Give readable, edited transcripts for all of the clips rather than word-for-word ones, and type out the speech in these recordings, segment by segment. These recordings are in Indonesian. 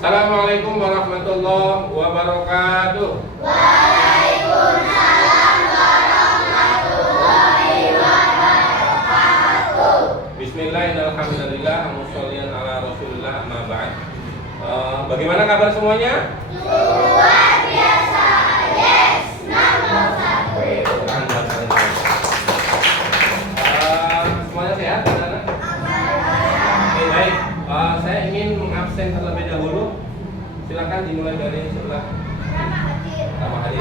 Assalamualaikum warahmatullahi wabarakatuh. Waalaikumsalam warahmatullahi wabarakatuh. Bismillahirrahmanirrahim. Shollian ala Rasulillah amma ba'd. Bagaimana kabar semuanya? Luar biasa. Yes, nomor 1. Semuanya sehat, anak-anak? Oke, baik. Saya ingin mengabsen terlebih dahulu. Silakan dimulai dari sebelah. Nama hadir.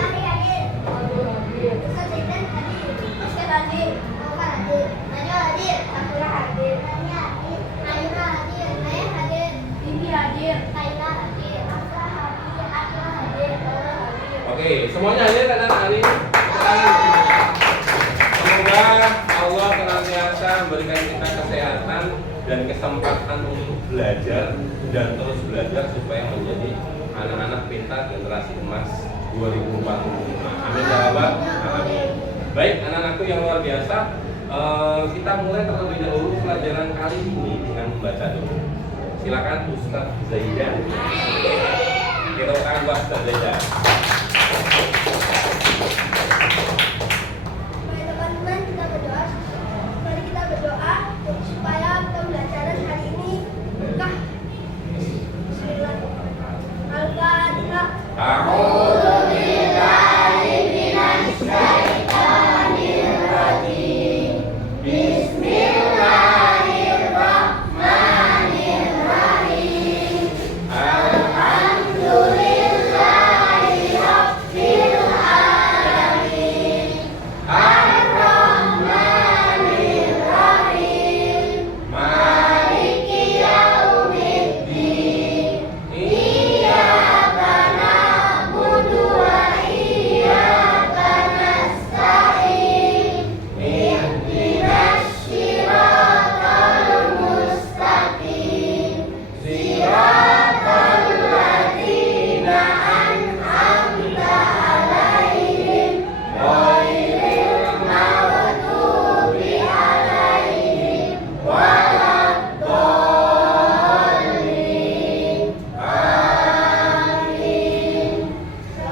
Oke, semuanya hadir anak-anak hari ini. Semoga Allah senantiasa memberikan kita kesehatan dan kesempatan untuk belajar dan terus belajar supaya menjadi anak-anak pintar generasi emas 2045. Amin ya rabbal alamin. Baik, anak-anakku yang luar biasa, kita mulai terlebih dahulu pelajaran kali ini dengan membaca dulu. Silakan Ustaz Zaidan. Kita akan buat Ustaz Zaidan. Teman-teman, kita berdoa. Mari kita berdoa supaya pembelajaran hari ini berkah. Bismillahirrahmanirrahim. Al-Fatihah. A'udzu billahi minasy syaithanir rajim. Bismillahirrahmanirrahim. Alhamdulillahi rabbil alamin. Ar-Rahmanir Rahim. Maliki yaumiddin. Iyyaka na'budu wa iyyaka nasta'in. Ihdinas siratal mustaqim. Siratal ladzina an'amta 'alaihim ghairil maghdubi 'alaihim waladdallin. Amin.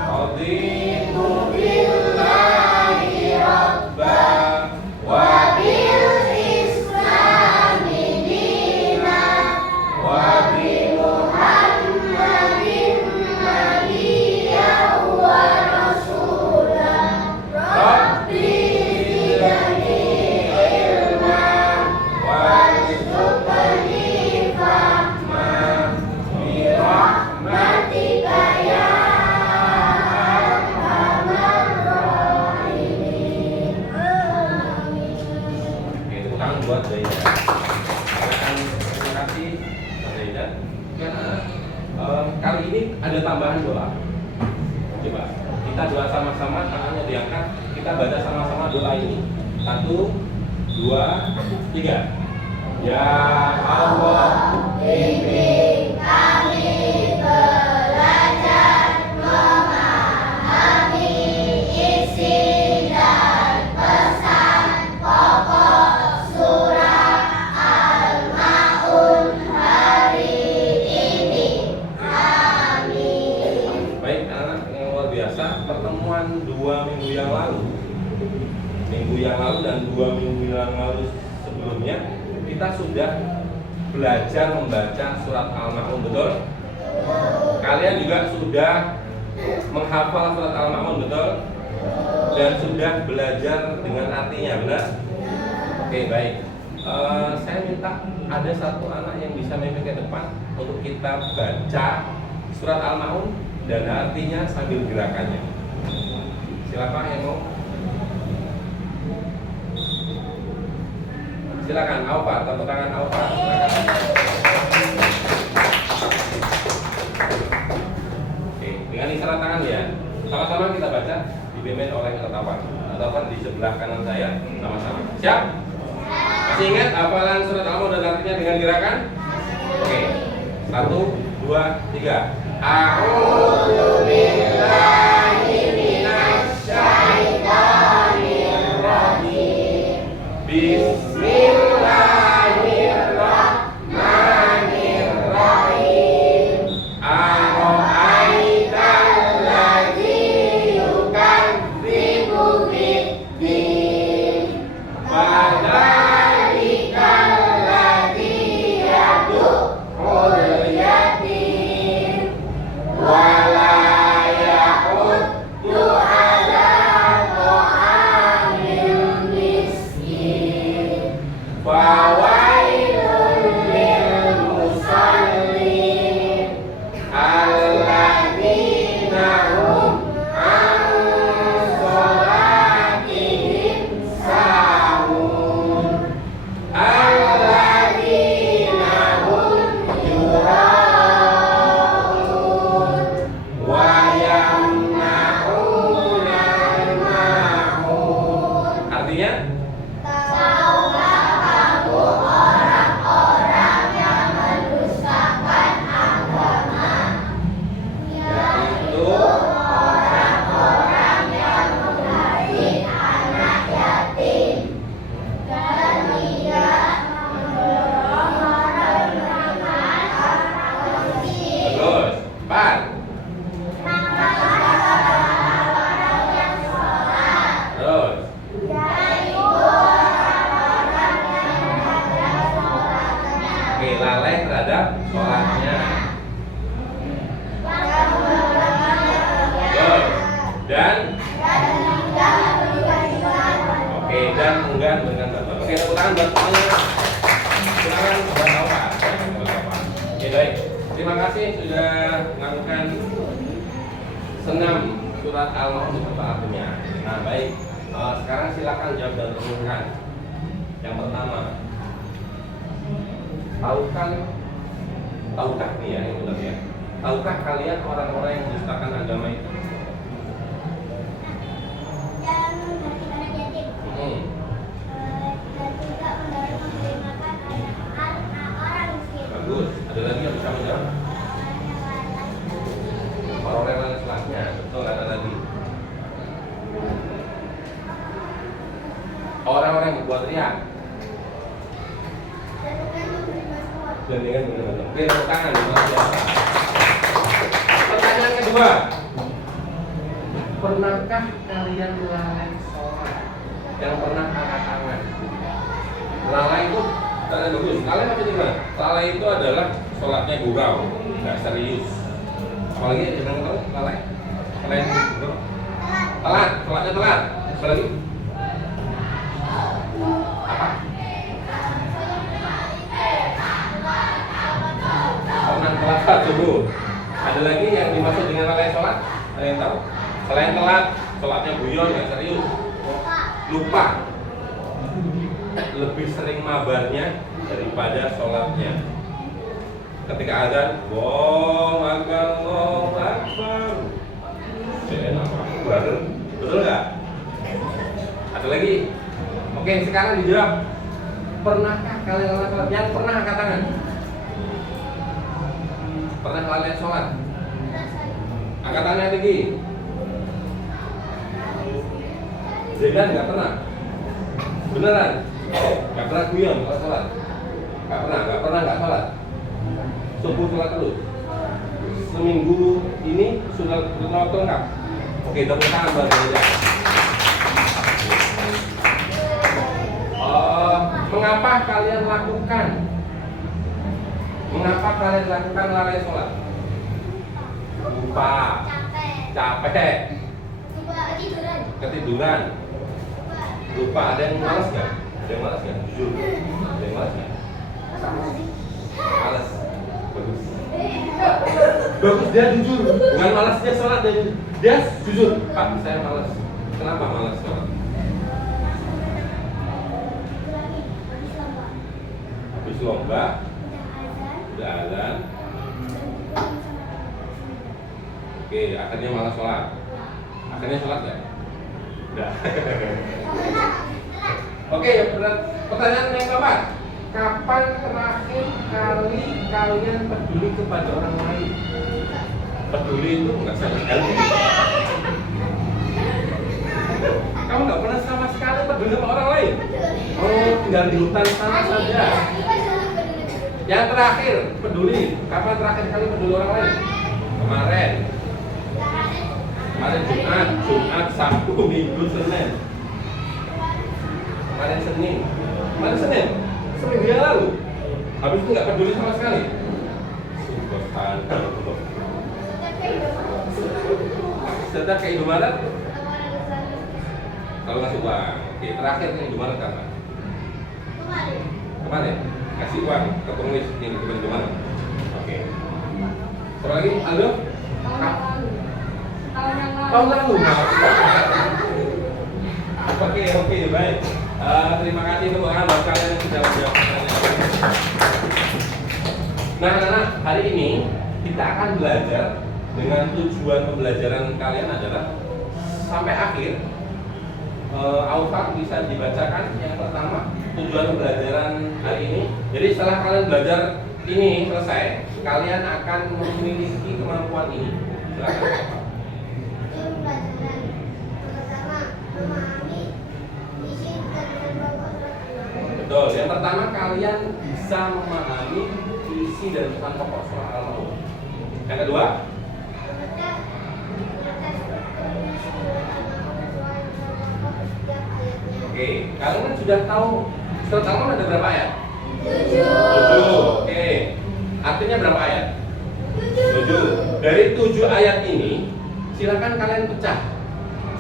Raditu Billahi rabban wa bil islami dinan wa bi Muhammadin nabiyyan wa rasulan. Rabbi zidni ilman warzuqni fahman bi rahmatika ya arhamar rahimin. Amin. Itu tangan buat Zaidan. Terima kasih Pak Zaidan. Kali ini ada tambahan doa. Coba kita doa sama-sama, tangannya diangkat. Kita baca sama-sama doa ini. 1, 2, 3. Ya Allah, Bimbing kami belajar memahami isi dan pesan pokok surah Al-Ma'un hari ini. Amin. baik anak yang luar biasa. Pertemuan 2 minggu yang lalu dan 2 minggu yang lalu sebelumnya kita sudah belajar membaca surat Al-Ma'un, betul? Kalian juga sudah menghafal surat Al-Ma'un, betul? Dan sudah belajar dengan artinya, benar? Oke, baik. Saya minta ada satu anak yang bisa mimpi ke depan untuk kita baca surat Al-Ma'un dan artinya sambil gerakannya. Silakan yang mau. Silakan, Alfa, tepuk tangan Alfa. Oke, dengan isyarat tangan ya. Sama-sama kita baca, dipimpin oleh Taufan di sebelah kanan saya, sama-sama. Siap? Masih ingat hafalan surat Al-Ma'un dan artinya dengan gerakan? Oke. 1, 2, 3. A'udzu billahi minasy syaithanir rajim. Bismillahirrahmanirrahim. Fawailun lil musallin alladzina hum an sholatihim sahun alladzina hum yura'un wa yamna'unal ma'un. Artinya Tahukah kamu orang-orang yang mendustakan agama, yaitu orang-orang yang menghardik anak yatim dan tidak mendorong orang beriman atau miskin. terus 4 Orang yang sholat, terus yaitu orang-orang yang menjaga sholatnya, oke, lalai terhadap sholatnya. yang Terus dan tidak beribadah. oke, dan enggan dengan batal. Oke, tepuk tangan buat semuanya. Silakan buat Alfa. Oke, baik. Terima kasih sudah melakukan senam surat Al-Maun beserta artinya. Nah, baik. Sekarang silakan jawab dan renungkan. Yang pertama, tahukah nih ya, yang benar ya? Tahukah kalian orang-orang yang mendustakan agama itu? Dan menghardik anak yatim, dan tidak mendorong memberi makan anak orang miskin. Bagus. Ada lagi yang bisa menjawab? Orang yang lain setelahnya, betul, ada lagi. Orang-orang yang berbuat riak. Dan dengan memberi makan. Dan dengan benar-benar. Oke, tepuk tangan, luar biasa. Pertanyaan kedua. Pernahkah kalian lalai sholat? Yang pernah angkat tangan. Lalai itu tanda bagus. Lalai maksudnya gimana? Lalai itu adalah sholatnya gurau, nggak serius. Apalagi yang tahu lalai? Selain itu, telat, sholatnya telat. Apa lagi? Apa? Pernah telat subuh. Ada lagi yang dimaksud dengan lalai sholat? Ada yang tahu? Selain telat, sholatnya guyon, nggak serius. Lupa. Lebih sering mabarnya daripada sholatnya. Ketika azan, Allahu Akbar, Allahu Akbar. Betul nggak? Ada lagi? Oke, sekarang dijawab. Pernahkah kalian lalai sholat? Yang pernah angkat tangan? Pernah lalai sholat? Angkat tangan tinggi. Zedan nggak pernah? Beneran? Nggak pernah guyon kalau sholat? Nggak pernah nggak sholat? Subuh sholat terus? Seminggu ini sudah waktu lengkap? Oke, tepuk tangan buat Zedan. Mengapa kalian lakukan? Mengapa kalian lakukan lalai sholat? Lupa, capek, ketiduran, lupa. Ada yang malas nggak? Ada yang malas nggak? Jujur, ada yang malas nggak? Malas, bagus. Bagus, dia jujur, bukan malas dia sholat, dia jujur. Pak, saya malas. Kenapa malas sholat? Habis lomba, udah azan. Oke, akhirnya malas sholat. Akhirnya sholat nggak? Udah. Oke, pertanyaan yang keempat. Kapan terakhir kali kalian peduli kepada orang lain? Peduli itu nggak sama sekali. Kamu nggak pernah sama sekali peduli sama orang lain? Oh, tinggal di hutan sana saja. Yang terakhir peduli. Kapan terakhir kali peduli orang lain? Kemarin. Kemarin Jumat, Sabtu, Minggu, Senin. Kemarin Senin. Seminggu yang lalu. Habis itu nggak peduli sama sekali. Subhanallah. Setiap ke Indomaret kalau ngasih uang. Oke, terakhir ke Indomaret kapan? Kemarin kasih uang ke pengemis yang teman-teman. Oke. Terus lagi, halo? Tahun lalu. Oke, baik. Terima kasih untuk buat kalian yang sudah menjawab pertanyaan. Nah, anak-anak, hari ini kita akan belajar dengan tujuan pembelajaran kalian adalah sampai akhir. Alfa bisa dibacakan. Yang pertama, tujuan pembelajaran hari ini. Jadi setelah kalian belajar ini selesai, kalian akan memiliki kemampuan ini. Silakan. Tujuan pembelajaran pertama, memahami isi dan pokok surat Al-Baqarah. Betul. Yang pertama, kalian bisa memahami isi dan pesan pokok surat Al-Baqarah. Yang kedua, oke, kalian sudah tahu surat Al-Baqarah ada berapa ayat? 7. Oke. Artinya berapa ayat? 7. Dari 7 ayat ini, silakan kalian pecah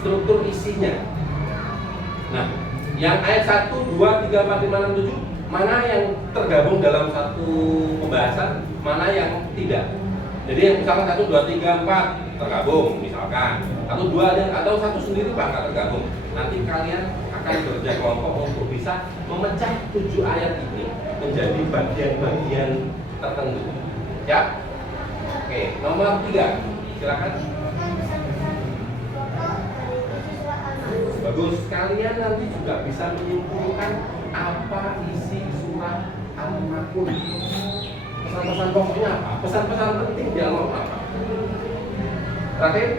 struktur isinya. Nah, yang ayat 1, 2, 3, 4, 5, 6, 7, mana yang tergabung dalam satu pembahasan, mana yang tidak. Jadi yang misalkan 1, 2, 3, 4 tergabung misalkan. 1, 2 atau 1 sendiri Pak nggak tergabung. Nanti kalian akan bekerja kelompok untuk bisa memecah 7 ayat ini menjadi bagian-bagian tertentu. Ya? Oke, nomor 3. Silakan. Bagus, kalian nanti juga bisa menyimpulkan apa isi surat Al-Ma'un. Pesan-pesan pokoknya apa? Pesan-pesan penting di Al-Ma'un apa? Terakhir?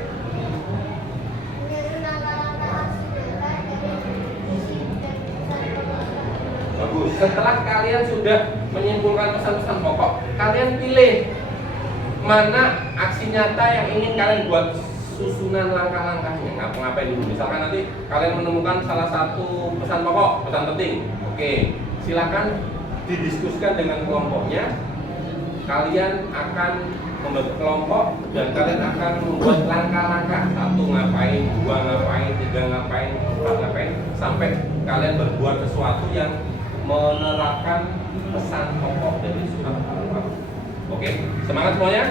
Bagus, setelah kalian sudah menyimpulkan pesan-pesan pokok, kalian pilih mana aksi nyata yang ingin kalian buat susunan langkah-langkahnya. Ngapain dulu? Misalkan nanti kalian menemukan salah satu pesan pokok, pesan penting. Oke, silakan didiskusikan dengan kelompoknya. Kalian akan membentuk kelompok dan kalian akan membuat langkah-langkah. 1 ngapain, 2 ngapain, 3 ngapain, 4 ngapain, sampai kalian berbuat sesuatu yang menerapkan pesan pokok dari surat Al-Baqarah. Oke, semangat semuanya?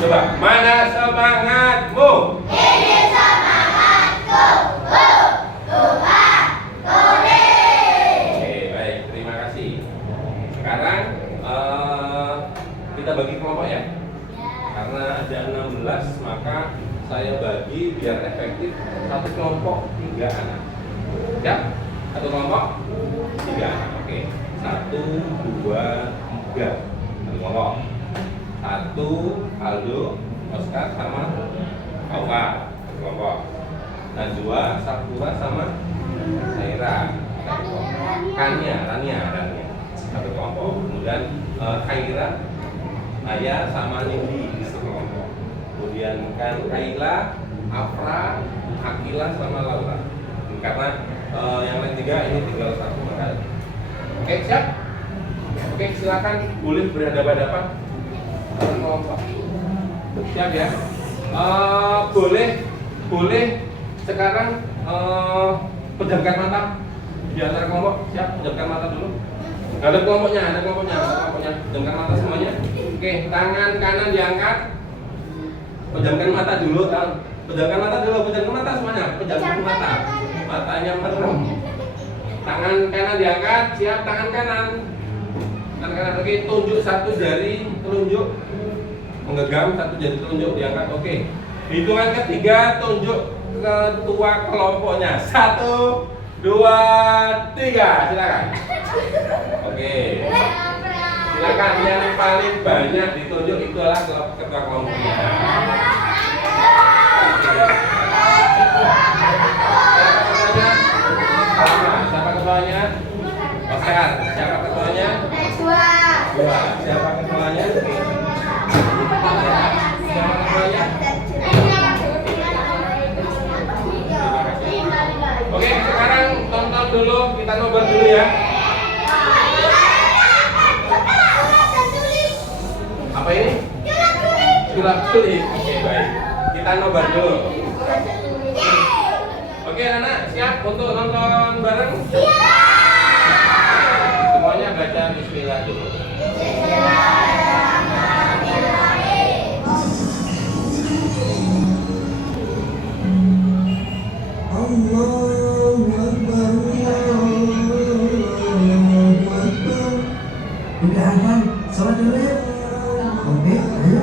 Coba, mana semangatmu? Ini semangatku, Tuhan, Oke, baik, terima kasih. Sekarang kita bagi kelompok ya. Karena ada 16, maka saya bagi biar efektif satu kelompok 3 anak. Ya, satu kelompok 3 anak. Oke, 1, 2, 3. Satu kelompok. 1 Aldo, Oscar sama Aufa, satu kelompok. Najwa, Sakura sama Saira, satu kelompok. Rania, satu kelompok. Kemudian Khaira, Ayah sama Nindi, satu kelompok. Kemudian Kaila, Afra, Akila sama Laura. Karena yang lain 3 ini tinggal 1 maka. Oke, siap? Oke, silakan boleh berhadapan-hadapan kelompok. Siap ya? Boleh sekarang pejamkan mata di antara kelompok. Siap? Pejamkan mata dulu. Ada kelompoknya. Pejamkan mata semuanya. Oke, tangan kanan diangkat. Pejamkan mata dulu. Pejamkan mata semuanya. Pejamkan mata. Matanya merem. Tangan kanan diangkat. Siap? Tangan kanan. Oke, tunjuk 1 jari telunjuk, menggenggam 1 jari telunjuk diangkat. Oke, hitungan ketiga tunjuk ketua kelompoknya. 1, 2, 3, silakan. Oke, silakan yang paling banyak ditunjuk itulah ketua kelompoknya. Siapa ketuanya? Oscar. Siapa ketuanya? Dua. Siapa ketuanya? Oke, sekarang tonton dulu, kita nobar dulu ya. Apa ini? Sulap tulis. Oke, baik. Kita nobar dulu. Oke, anak siap untuk nonton bareng? Semuanya baca dulu. Allahu Akbar, Allahu Akbar. Udah azan, sholat dulu ya. Oke, ayo.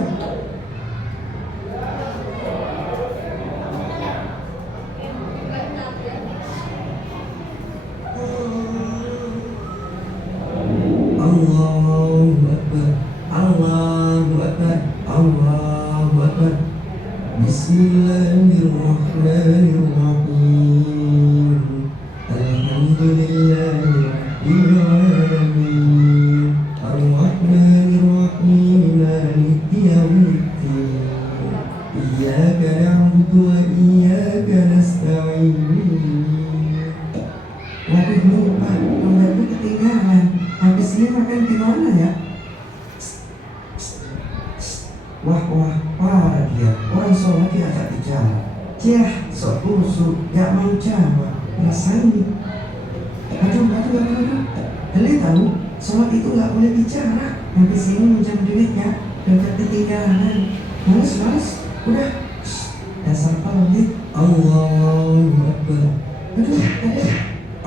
Allahu Akbar, Allahu Akbar, Allahu Akbar. Bismillahirrahmanirrahim. Alhamdulillahirabbil alamin. Ar-Rahmanir-Rahim. Maliki yaumiddin. Iyyaka na'budu wa iyyaka nasta'in. Waduh lupa, dompetku ketinggalan. Habis ini makan di mana ya? Wah, parah dia. Orang sholat diajak bicara. Yah, sok busuk, gak mau jawab. Rasanya. Aduh. Kalian tahu, sholat itu gak boleh bicara. Habis ini minjam duitnya, dompet ketinggalan. Males. Udah, dasar pelit. Allahu Akbar. Aduh.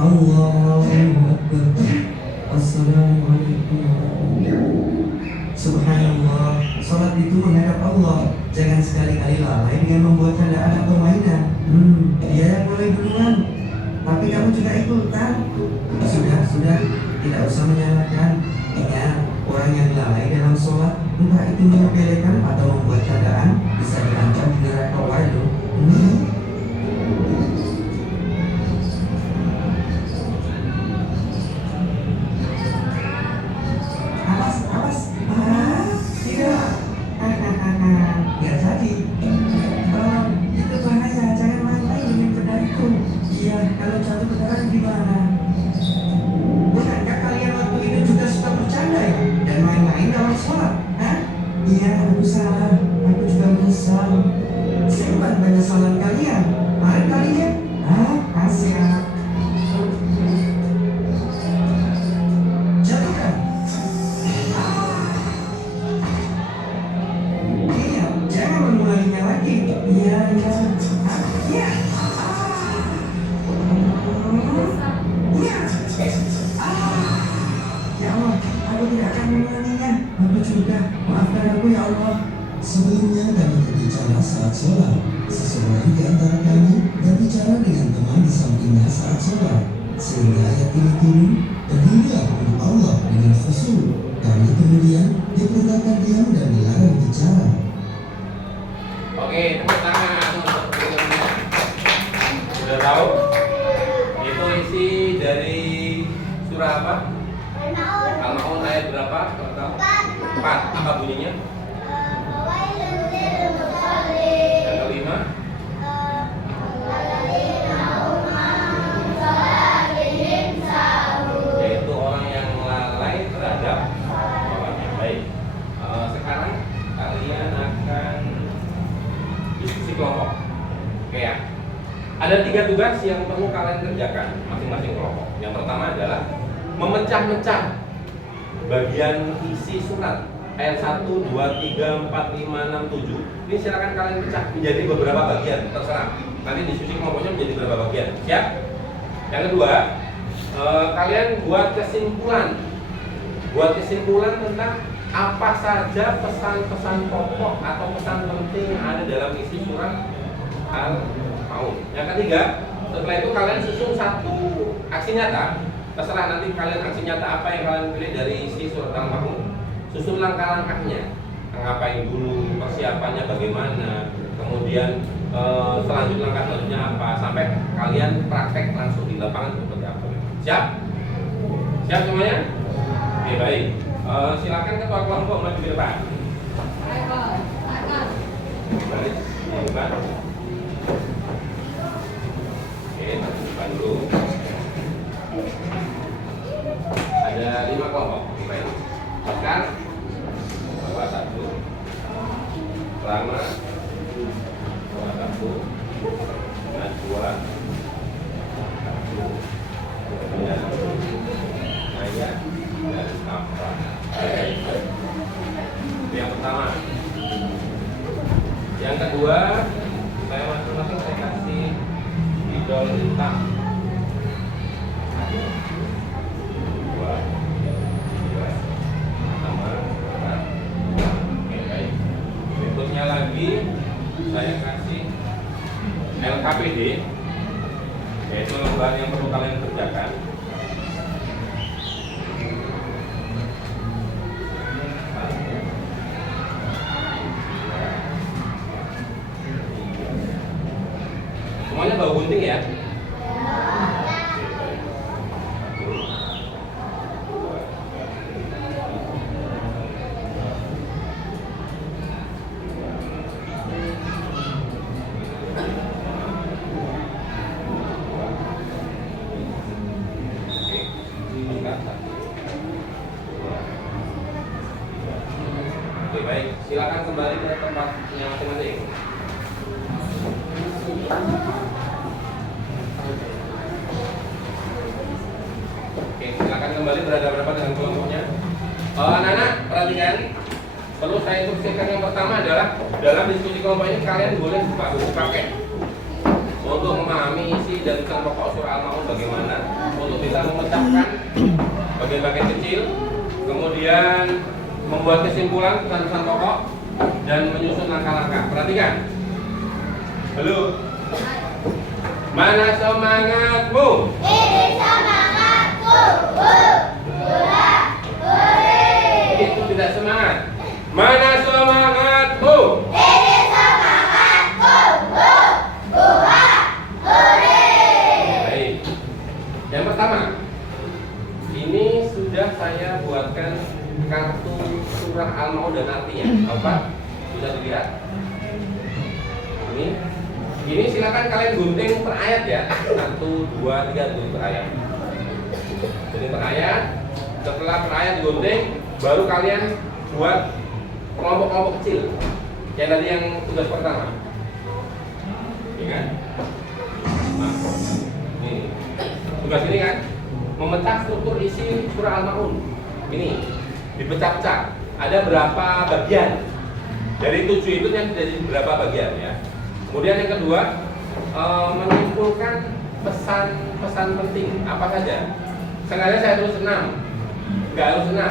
Allahu Akbar. Assalamualaikum warahmatullahi wabarakatuh. Subhanallah, sholat itu menghadap Allah. Jangan sekali-kali lalai dengan membuat candaan atau mainan. Dia yang boleh duluan, tapi kamu juga ikutan. Sudah, tidak usah menyalahkan. Ingat, orang yang lalai dalam sholat, entah itu menyepelekan atau membuat candaan, bisa diancam di neraka waduh. Awas. Tidak. Nggak jadi. Itu bahaya. Jangan main-main dengan benda itu. Iya, kalau jatuh beneran gimana? Bukankah kalian waktu itu juga suka bercanda ya? Dan main-main dalam sholat? Hah? Iya, aku salah. Aku juga menyesal. Simpan penyesalan kalian. Mari kalian. Kasihan. Jatuhkan. Iya, jangan mengulanginya lagi. Iya. Iya. Ya Allah, aku tidak akan mengulanginya. Aku juga, maafkan aku ya Allah. Sebelumnya kami berbicara saat sholat. Seseorang di antara kami berbicara dengan teman di sampingnya saat sholat, sehingga ayat ini turun, "Berhentilah untuk Allah dengan khusyuk." Kami kemudian diperintahkan diam dan dilarang bicara. Oke, tepuk tangan untuk filmnya. Sudah tahu? Itu isi dari surah apa? Al-Maun ayat berapa? Tahu? 4. Apa bunyinya? Yang kelima? Yaitu orang yang lalai terhadap sholatnya. Baik. Sekarang kalian akan diskusi kelompok. Oke ya. Ada 3 tugas yang perlu kalian kerjakan masing-masing kelompok. Yang pertama adalah memecah-mecah bagian isi surat ayat 1, 2, 3, 4, 5, 6, 7. Ini silakan kalian pecah menjadi beberapa bagian, terserah. Nanti diskusi kelompoknya menjadi beberapa bagian. Siap? Yang kedua, kalian buat kesimpulan. Buat kesimpulan tentang apa saja pesan-pesan pokok atau pesan penting yang ada dalam isi surat Al-Maun. Yang ketiga, setelah itu kalian susun satu aksi nyata. Terserah nanti kalian aksi nyata apa yang kalian pilih dari isi surat Al-Maun. Susun langkah-langkahnya, ngapain dulu, persiapannya bagaimana, kemudian langkah selanjutnya apa, sampai kalian praktek langsung di lapangan seperti apa. Siap? Siap semuanya? Oke, baik. Silakan ketua kelompok maju ke depan. Mari, di depan. Oke, maju ke depan dulu. Ada 5 kelompok. Baik. Oscar, bawa 1. Rama, bawa 1. Najwa, 1. Kemudian Maya dan apa? Yang pertama. Yang kedua, saya masing-masing saya kasih idol hitam. Dua, sama, oke baik. Berikutnya lagi saya kasih LKPD, yaitu lembaran yang perlu kalian kerjakan. Semuanya bawa gunting ya. Oke baik, silakan kembali ke tempatnya masing-masing. Oke, silakan kembali berhadapan dengan kelompoknya. Anak-anak perhatikan, perlu saya instruksikan yang pertama adalah dalam diskusi kelompok ini kalian boleh buka buku paket untuk memahami isi dan pesan pokok surah Al-Maun bagaimana, untuk bisa memecahkan bagian-bagian kecil, kemudian membuat kesimpulan pesan-pesan pokok dan menyusun langkah-langkah. Perhatikan. Halo. Mana semangatmu? Ini semangatku. Bola. Hore. Itu tidak semangat. Mana semangatmu? Ini semangatku. Bola. Hore. Baik. Yang pertama, ini sudah saya buatkan kartu surah Al-Maun dan artinya. Apa? Sudah dilihat? Ini silakan kalian gunting per ayat ya. 1, 2, 3 gunting per ayat. Gunting per ayat. Setelah per ayat digunting, baru kalian buat kelompok-kelompok kecil. Yang tadi yang tugas pertama. Iya kan? Nah, ini. Tugas ini kan memecah struktur isi surah Al-Maun. Ini dipecah-pecah. Ada berapa bagian? Dari 7 itu yang jadi berapa bagian ya? Kemudian yang kedua, menyimpulkan pesan-pesan penting apa saja. Sengaja saya tulis 6, nggak harus 6,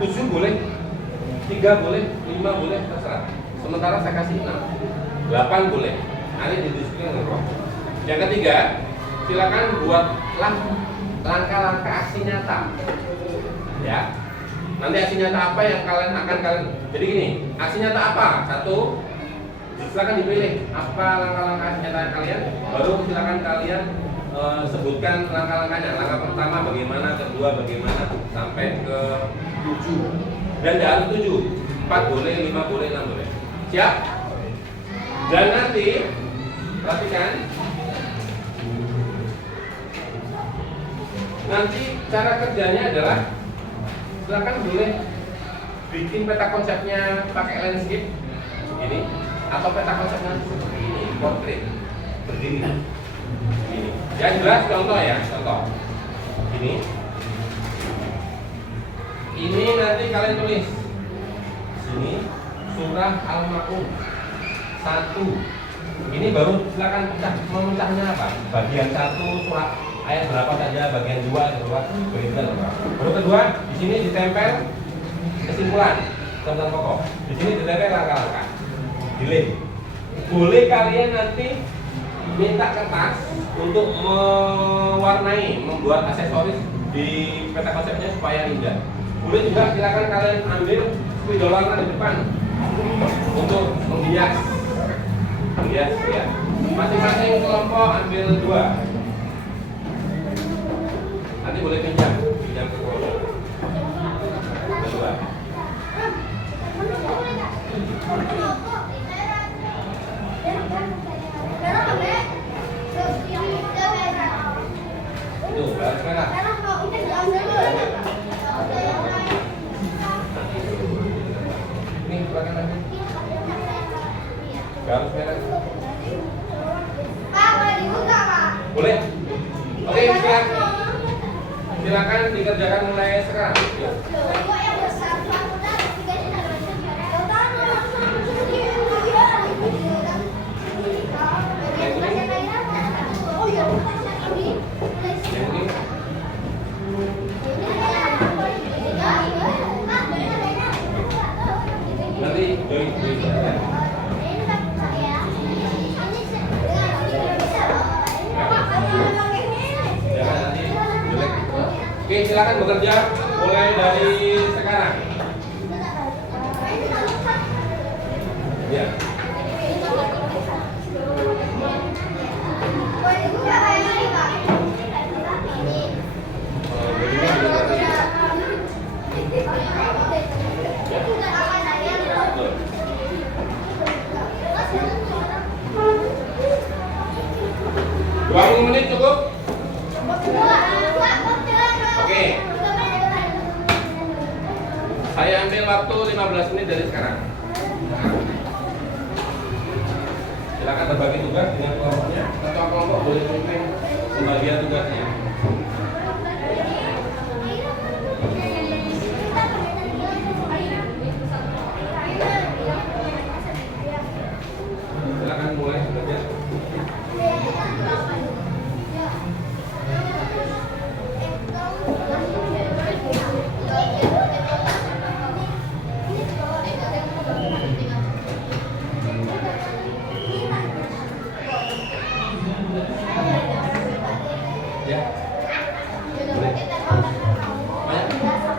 7 boleh, 3 boleh, 5 boleh, terserah. Sementara saya kasih 6, 8 boleh. Nanti didiskusikan dengan Roh. Yang ketiga, silakan buatlah langkah-langkah aksi nyata. Ya. Nanti aksi nyata apa yang kalian akan jadi gini, aksi nyata apa? 1, silakan dipilih apa langkah-langkah aksi nyata kalian, baru silakan kalian sebutkan langkah-langkahnya. Langkah pertama bagaimana, kedua bagaimana, sampai ke 7. Dan tidak harus 7, 4 boleh, 5 boleh, 6 boleh. Siap? Dan nanti perhatikan, nanti cara kerjanya adalah silakan boleh bikin peta konsepnya pakai landscape ini, atau peta konsepnya seperti ini, portrait berdiri ini. Yang jelas contoh ya, contoh ini nanti kalian tulis sini surah Al-Maun 1. Ini baru silakan memecahnya apa? Bagian 1 surah ayat berapa saja, bagian 2 surah bagian berapa. Baru kedua, di sini ditempel kesimpulan tentang pokok. Di sini ditempel langkah-langkah. Dilem. Boleh kalian nanti minta kertas untuk mewarnai, membuat aksesoris di peta konsepnya supaya indah. Boleh juga silakan kalian ambil spidol warna di depan untuk menghias ya. Masing-masing kelompok ambil 2. Nanti boleh pinjam ke kelompok. 2. Itu garis merah. Ini belakang lagi. Garis merah. Pak, boleh dibuka, Pak? Boleh. Oke, silakan mulai sekarang. Yuk. Kok yang besar banget dikasih nama oh iya. Yang ini. Nanti join. Jangan nanti jelek. Oke, silakan bekerja mulai dari sekarang. Ya. Betul. 20 menit cukup? Oke. Saya ambil waktu 15 menit dari sekarang. Silakan terbagi tugas dengan kelompoknya. Ketua kelompok boleh memimpin pembagian tugasnya. Silakan mulai bekerja. Ya. Boleh. Banyak.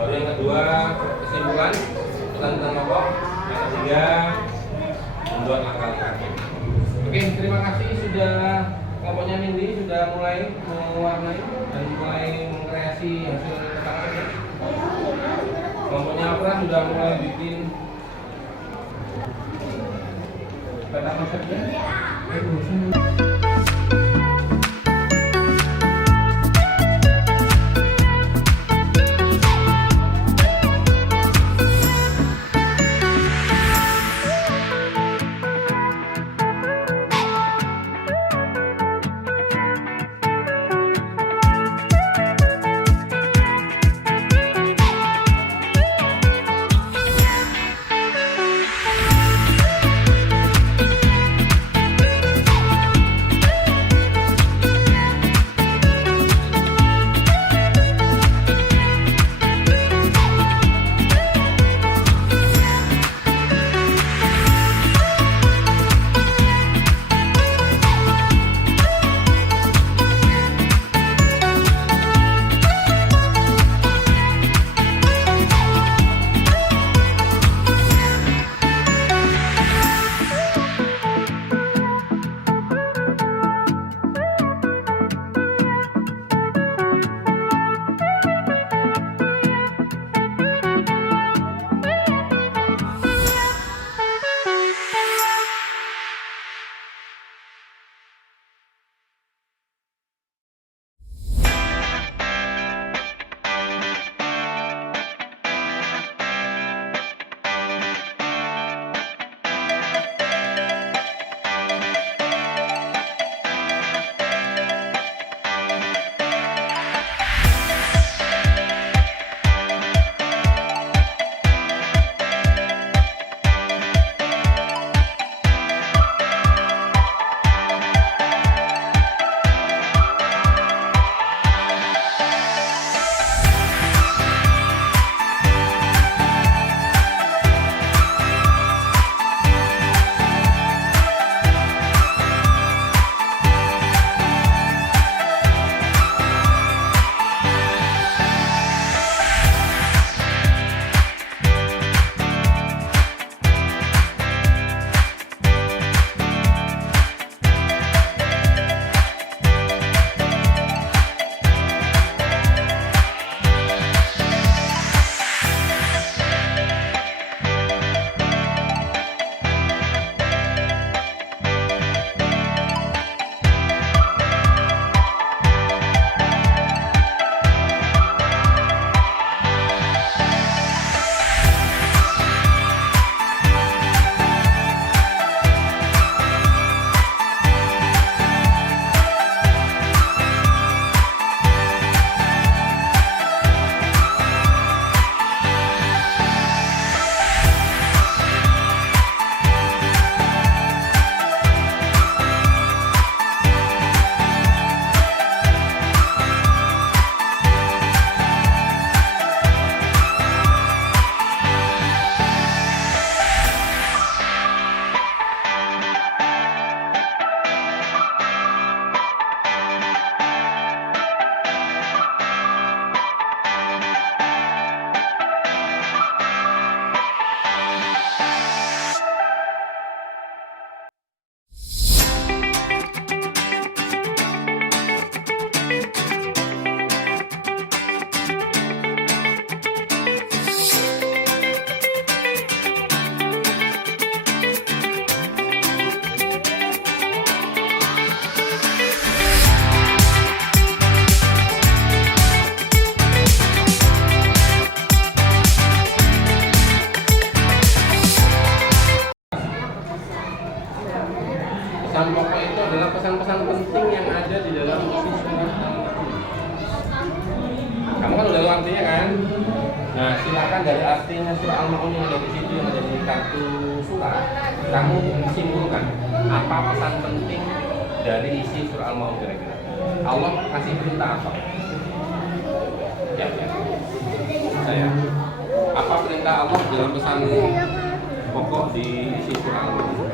Baru yang kedua, kesimpulan pesan-pesan pokok. Yang ketiga, membuat langkah-langkah. Oke, terima kasih sudah kelompoknya Nindi sudah mulai mewarnai dan mulai mengkreasi hasil kata-kata. Kelompoknya Afra sudah mulai bikin peta konsepnya. Pesan pokok itu adalah pesan-pesan penting yang ada di dalam isi surat Al-Maun. Kamu kan udah tahu artinya kan? Nah, silakan dari artinya surah Al-Maun yang ada di situ, yang ada di kartu surat, kamu simpulkan apa pesan penting dari isi surah Al-Maun kira-kira. Allah kasih perintah apa? Ya. Saya. Apa perintah Allah dalam pesan pokok di isi surah Al-Maun?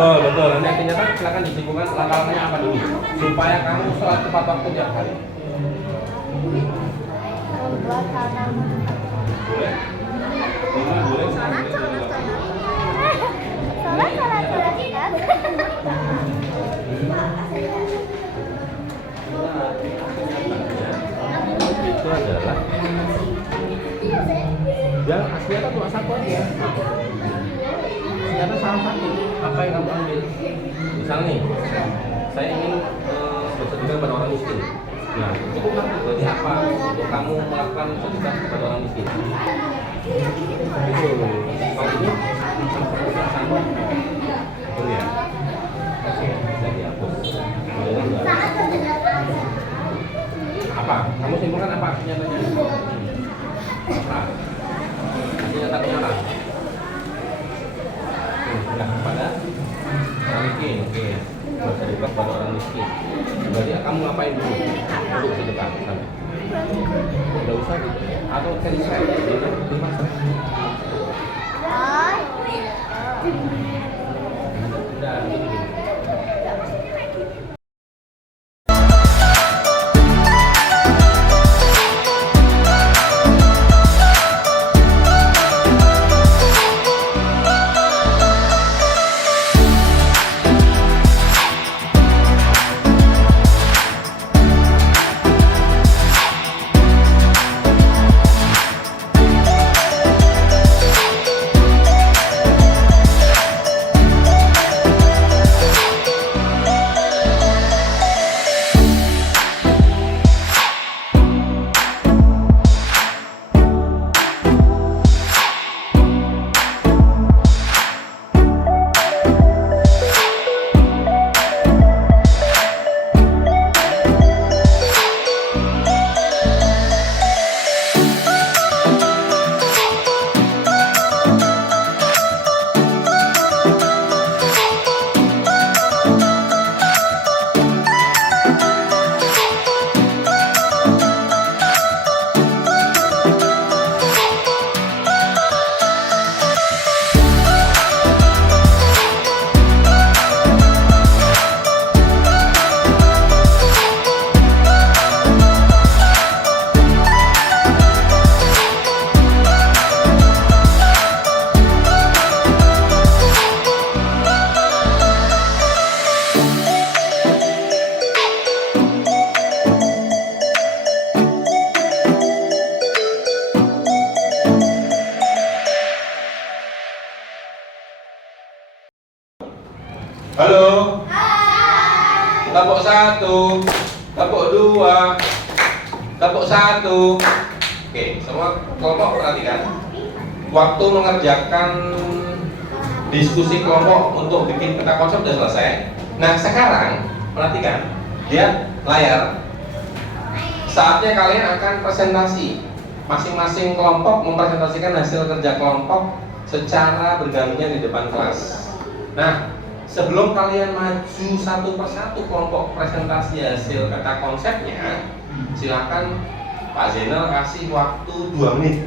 Betul, betul. Nanti akhirnya kan silakan disimpulkan langkah-langkahnya apa dulu supaya kamu sholat tepat waktu tiap hari. Membuat tanam. Boleh? Boleh. Salat kan? Itu adalah yang aslinya kan cuma satu aja. Ternyata salah satu apa yang kamu ambil. Misal nih, saya ingin bersedekah kepada orang miskin. Nah, cukup kan berarti apa untuk kamu melakukan sedekah kepada orang miskin? Itu kalau ini sama. Betul ya? Oke, bisa dihapus. Apa? Kamu simpulkan apa nyatanya? Apa? Nyatanya apa? Sedekah kepada orang miskin, oke. Bersedekah kepada orang miskin. Berarti kamu ngapain dulu untuk sedekah? Tidak usah gitu. Atau cancel, dimasak. Udah, gini. Halo. Kelompok 1, kelompok 2, kelompok 1. Oke, semua kelompok perhatikan. Waktu mengerjakan diskusi kelompok untuk bikin peta konsep sudah selesai. Nah, sekarang perhatikan, lihat layar. Saatnya kalian akan presentasi. Masing-masing kelompok mempresentasikan hasil kerja kelompok secara bergantian di depan kelas. Nah, sebelum kalian maju satu persatu kelompok presentasi hasil kata konsepnya, silakan Pak Zainal kasih waktu 2 menit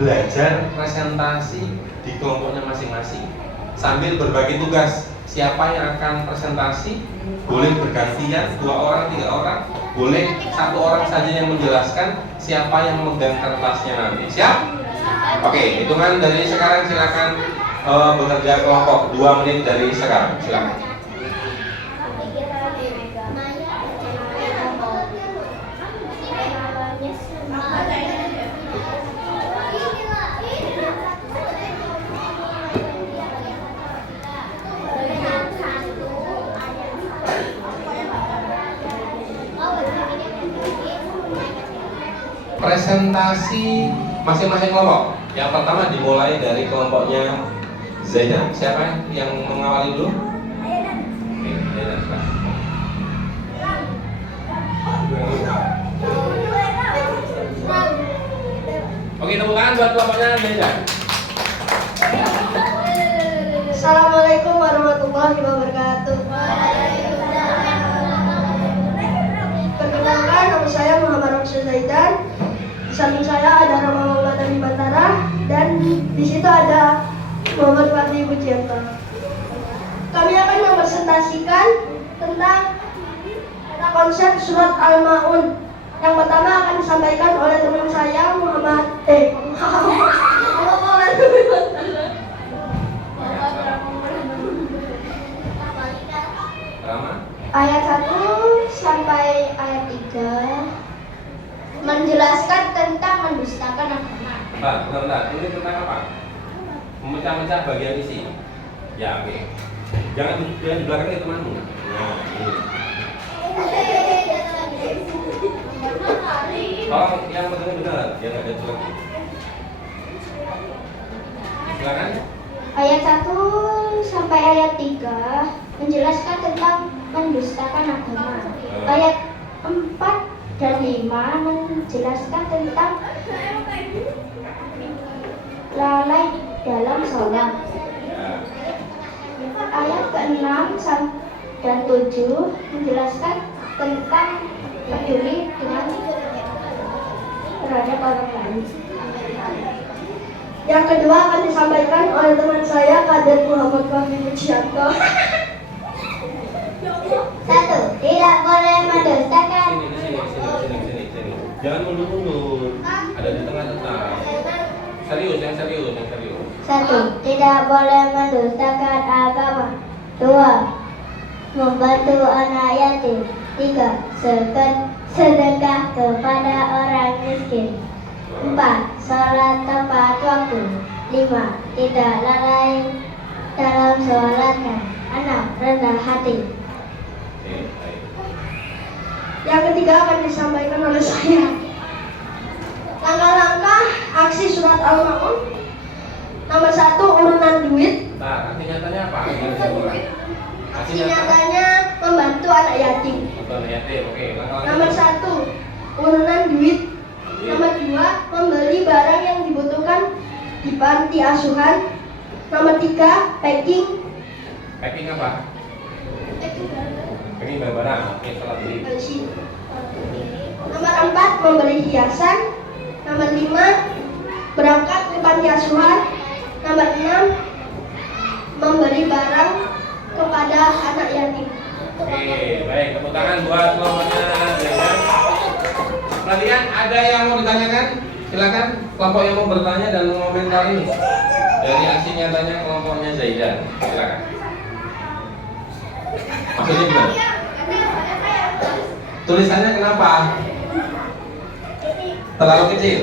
belajar presentasi di kelompoknya masing-masing sambil berbagi tugas. Siapa yang akan presentasi boleh bergantian, 2 orang, 3 orang, boleh 1 orang saja yang menjelaskan. Siapa yang memegang kertasnya nanti, siap? Oke, hitungan dari sekarang silakan bekerja kelompok 2 menit dari sekarang, silakan. Presentasi masing-masing kelompok. Yang pertama dimulai dari kelompoknya Zainal. Siapa yang mengawali dulu? Oke, Zainal, silakan. Oke, tepuk tangan buat kelompoknya Zainal. Assalamualaikum warahmatullahi wabarakatuh. Perkenalkan, nama saya Muhammad Ramsyah Zaidan. Di samping saya ada Rama Maulana Bantara dan di situ ada Muhammad Fadli Pujianto. kami akan mempresentasikan tentang konsep surat Al-Ma'un. Yang pertama akan disampaikan oleh teman saya ayat 1 sampai ayat 3 menjelaskan tentang mendustakan agama. Bentar. Ini tentang apa? Memecah-mecah bagian isi. Ya, oke. Jangan di belakangnya temanmu. Nah, ini. Tolong yang penting benar, ya nggak ada surat. Silakan. Ayat 1 sampai ayat 3 menjelaskan tentang mendustakan agama. Ayat 4 dan 5 menjelaskan tentang lalai dalam sholat. Ayat ke-6 dan 7 menjelaskan tentang peduli dengan terhadap orang lain. Yang kedua akan disampaikan oleh teman saya Kader Muhammad Fahmi Mujianto. 1. Tidak boleh mendustakan. Sini. Jangan mundur. Ada di tengah-tengah. Serius. 1. Tidak boleh mendustakan agama. 2. Membantu anak yatim. 3. Sedekah kepada orang miskin. 4. Sholat tepat waktu. 5. Tidak lalai dalam sholatnya. 6. Rendah hati. Yang ketiga akan disampaikan oleh saya. Langkah-langkah aksi surat Al-Ma'un. Nomor 1, urunan duit. Nah, arti nyatanya apa? Aksi nyatanya membantu anak yatim. Oke. Nomor 1, urunan duit. Nomor 2, membeli barang yang dibutuhkan di panti asuhan. Nomor 3, packing. Packing apa? Packing barang. Oke, salah beli. Nomor 4, membeli hiasan. Nomor 5, berangkat ke panti asuhan. Nomor 6, membeli barang kepada anak yatim. Oke, baik. Tepuk tangan buat kelompoknya. Perhatikan, ada yang mau ditanyakan? Silakan kelompok yang mau bertanya dan mengomentari dari aksi nyatanya kelompoknya Zaidan. Silakan. Maksudnya gimana? Tulisannya kenapa? Terlalu kecil?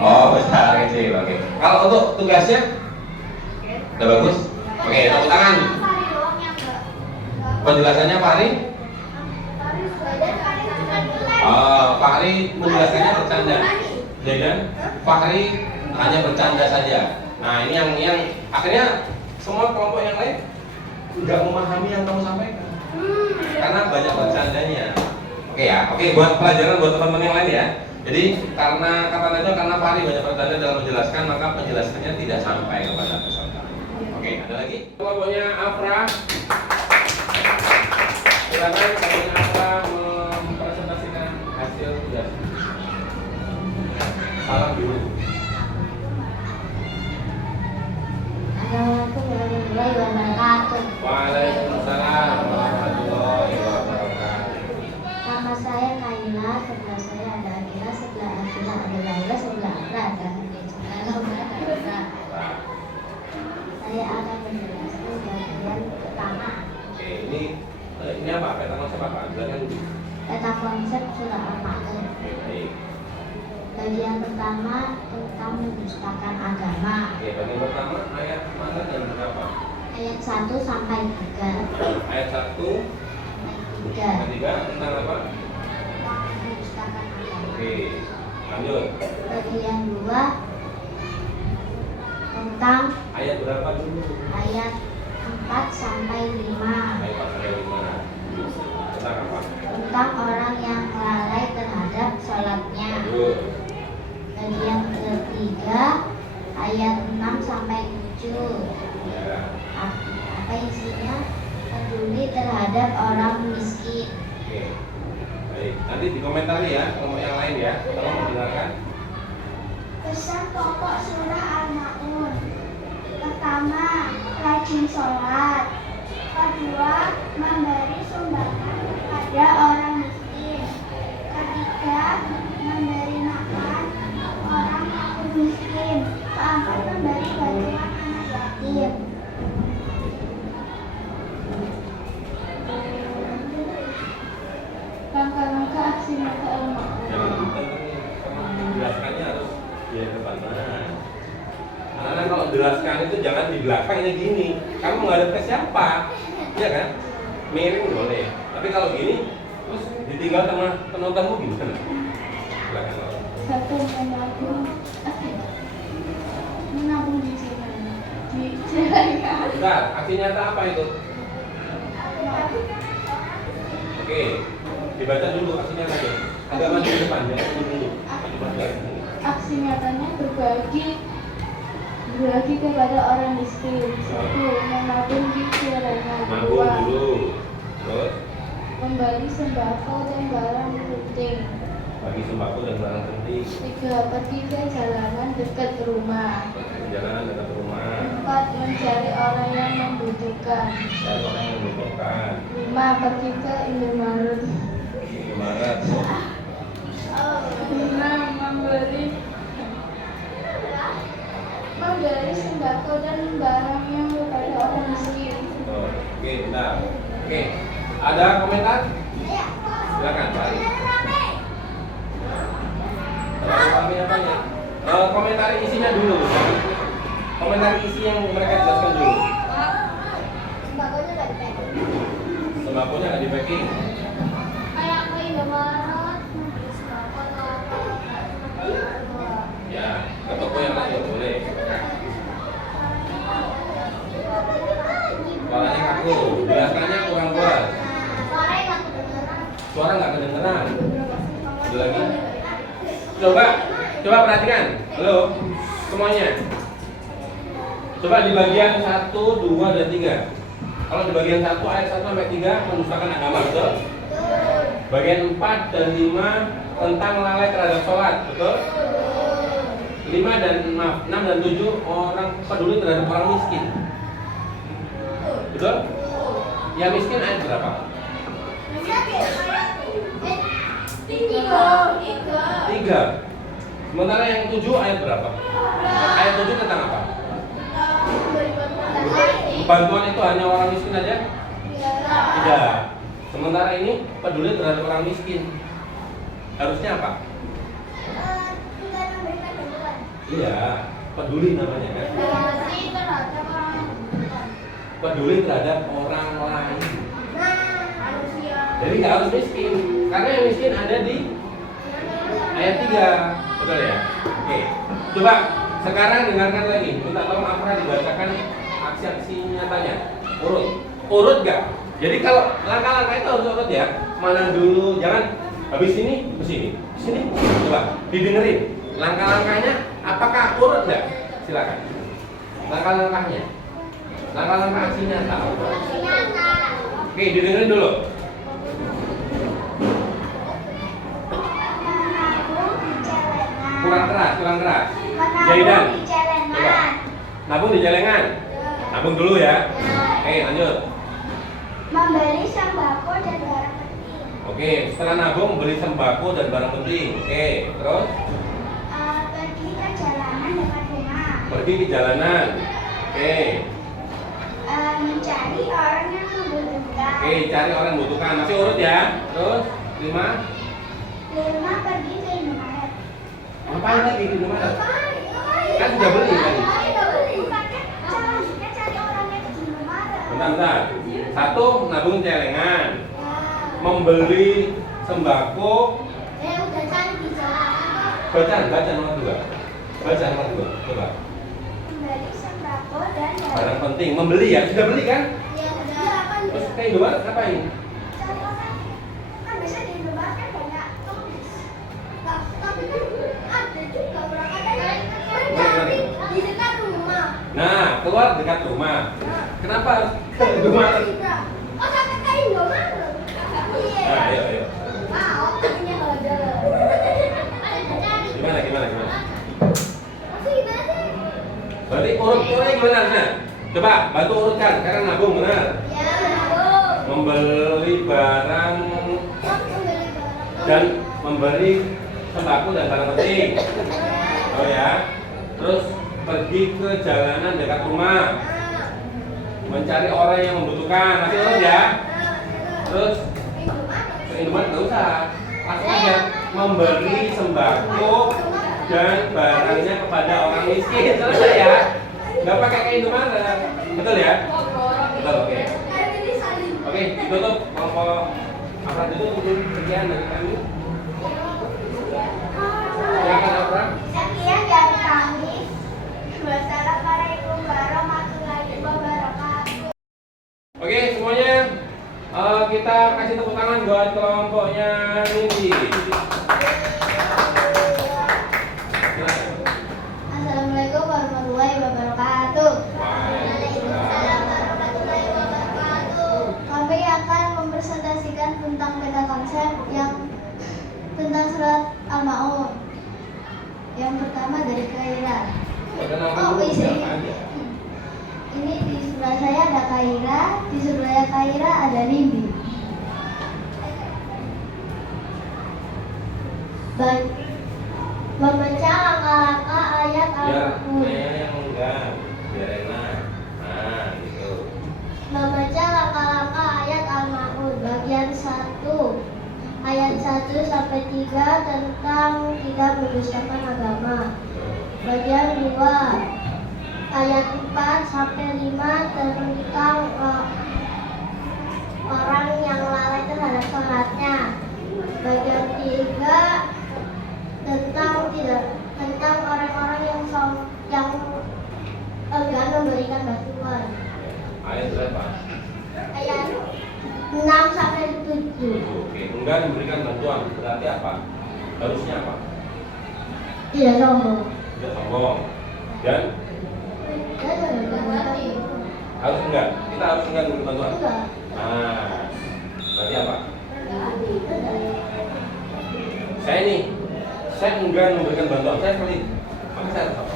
Oh, besar kecil. Oke. Kalau untuk tugasnya udah bagus? Oke, tepuk tangan. Penjelasannya Pak Ari? Pak Ari menjelaskannya bercanda. Zaidan, Pak Ari hanya bercanda saja. Nah, ini yang akhirnya semua kelompok yang lain nggak memahami yang kamu sampaikan karena banyak bercandanya. Oke ya, oke, buat pelajaran buat teman-teman yang lain ya. Jadi karena kata Najwa, karena Pak Ari banyak bercanda dalam menjelaskan, maka penjelasannya tidak sampai kepada peserta. Oke, ada lagi? Kelompoknya Afra. Silakan kelompoknya Afra mempresentasikan hasil tugas. Salam dulu. Assalamualaikum warahmatullahi wabarakatuh. Waalaikumsalam warahmatullahi wabarakatuh. Nama saya Kaila, sebelah saya ada Akila, sebelah Akila ada Laila, sebelah Akila ada sebelah Laila ada Akila. Saya akan menjelaskan bagian pertama. Oke, ini apa? Peta konsep apa? Jelaskan dulu. Peta konsep surat Al-Ma'un. Oke, baik. Bagian pertama tentang mendustakan agama. Oke, bagian pertama ayat mana dan berapa? Ayat 1 sampai 3. Ayat 1 Ayat 3. dan 3 tentang apa? Mendustakan agama. Oke, lanjut. Bagian 2 tentang Ayat berapa dulu? ayat 4 sampai 5. Ayat 4 sampai 5. Tentang apa? Tentang orang yang lalai terhadap sholatnya. Lanjut. Bagian ketiga ayat 6 sampai 7. Ya. Apa isinya? Peduli terhadap orang miskin. Oke. Baik. Nanti dikomentari ya kelompok yang lain ya. Tolong mendengarkan. Pesan pokok surah Al-Ma'un. Pertama, rajin sholat. Kedua, memberi sumbangan kepada orang miskin. Ketiga, memberi makan orang miskin. Keempat, memberi bantuan anak yatim. Langkah-langkah aksi nyata al-ma'ruf. Jelaskannya harus di depan. Karena kalau jelaskan itu jangan di belakangnya gini. Kamu ngadep ke siapa? Iya kan? Miring boleh. Tapi kalau gini, terus ditinggal sama penontonmu gimana? Silakan. Satu, menabung di sini. Di jalan. Bentar, aksi nyata apa itu? Oke, dibaca dulu aksi nyatanya. Agak maju ke depan, jangan dulu. Aksi nyatanya berbagi kepada orang miskin. Satu, menabung di celengan. Nabung Dua, dulu. Terus membeli sembako dan barang penting. bagi sembako dan barang penting. Tiga, pergi ke jalanan dekat rumah. Perjalanan dekat rumah. Empat, mencari orang yang membutuhkan. Cari orang yang membutuhkan. Lima, pergi ke Indomaret. Ibarat. Enam, memberi sembako dan barang yang kepada orang miskin. Oke, bentar. Oke, ada komentar? Silakan, Pak. Kami apanya? Komentar isinya dulu. Komentar isi yang mereka jelaskan dulu. Sembakonya nggak dipacking. Sembakonya nggak di-packing. Kayak ke Indomaret, sembako Ya, ke toko yang lain boleh. Suaranya kaku, jelaskannya kurang kuat. Suara nggak kedengeran. Ada lagi? Coba perhatikan. Halo, semuanya. Coba di bagian 1, 2, dan 3. Kalau di bagian 1 ayat 1 sampai 3 mendustakan agama, betul? Bagian 4 dan 5 tentang lalai terhadap sholat, betul? 6 dan 7 orang peduli terhadap orang miskin. Betul? Yang miskin ayat berapa? 3. Sementara yang 7 ayat berapa? Ayat 7 tentang apa? Bantuan itu hanya orang miskin aja? Tidak. Sementara ini peduli terhadap orang miskin. Harusnya apa? Iya, peduli namanya kan? Peduli terhadap orang lain. Jadi nggak harus miskin, karena yang miskin ada di ayat 3, betul ya? Oke, coba sekarang dengarkan lagi. Minta tolong Afra dibacakan aksi-aksi nyatanya. Urut nggak? Jadi kalau langkah-langkah itu harus urut ya. Mana dulu, jangan habis ini ke sini, coba didengerin. Langkah-langkahnya apakah urut nggak? Silakan. Langkah-langkahnya, langkah-langkah aksi nyata. Oke, didengerin dulu. Kurang keras. Jaidan, coba. Nabung di celengan. Nabung dulu ya. Oke, lanjut. Membeli sembako dan barang penting. Oke, setelah nabung beli sembako dan barang penting. Oke, terus Pergi ke jalanan dekat rumah. pergi ke jalanan. Oke, Mencari orang yang membutuhkan. oke, cari orang yang membutuhkan. Masih urut ya. Terus 5. 5, pergi ke Indomaret. Ngapain lagi di rumah? Kan sudah beli tadi. Cari orang yang ke Indomaret. Bentar. 1, nabung celengan. Membeli sembako. Udah cari di jalanan. Baca nomor 2. Baca nomor 2. Coba. Membeli sembako dan Barang penting. Membeli ya. Sudah beli kan? Ya udah. Terus ke Indomaret ngapain? Cari orang. Kan biasa di Indomaret kan banyak turis. Tapi kan ada juga orang cari di dekat rumah. Nah, keluar dekat rumah. Kenapa harus ke Indomaret? Oh, sampai ke Indomaret. Iya. Nah, ayo. Otaknya ada. Gimana? Masih gimana sih? Berarti urut-urutnya gimana harusnya? bantu urutkan. Sekarang nabung benar. Ya. Membeli barang dan memberi sembako dan barang penting. Oh ya. Terus pergi ke jalanan dekat rumah. Mencari orang yang membutuhkan. Masih urut ya. Terus ke Indomaret nggak usah. Langsung aja memberi sembako dan barangnya kepada orang miskin. Selesai ya. Nggak pakai ke Indomaret. Betul ya? Betul. Oke. Oke, ditutup kelompok apa dulu untuk sekian dari kami. Silakan Afra. Sekian dari kami. Wassalamualaikum warahmatullahi wabarakatuh. Oke, semuanya kita kasih tepuk tangan buat kelompoknya Nindi. Assalamualaikum warahmatullahi wabarakatuh. Waalaikumsalam warahmatullahi wabarakatuh. Kami akan mempresentasikan tentang meta konsep yang tentang surat Al-Maun. Yang pertama dari Kaira. Perkenalkan Oh, dulu bisa. siapa aja. Ini di sebelah saya ada Kaira, di sebelah Kaira ada Rimbi. Membaca langkah-langkah ayat Ya, Al-Maun. yang enggak, biar enak. Nah, gitu. Membaca langkah-langkah ayat Al-Maun bagian 1 ayat 1 sampai 3 tentang tidak mendustakan agama. Bagian 2 ayat 4 sampai 5 tentang orang yang lalai terhadap sholatnya. Bagian 3 tentang orang-orang yang enggan memberikan bantuan. Ayat berapa? Ayat 6 sampai 7. Oke, enggak memberikan bantuan berarti apa? Harusnya apa? Tidak sombong. Tidak sombong. Dan harus enggak? Kita harus enggak memberi bantuan. Enggak. Nah, berarti apa? Saya nih, saya enggan memberikan bantuan. Saya pelit. Maka saya harus apa?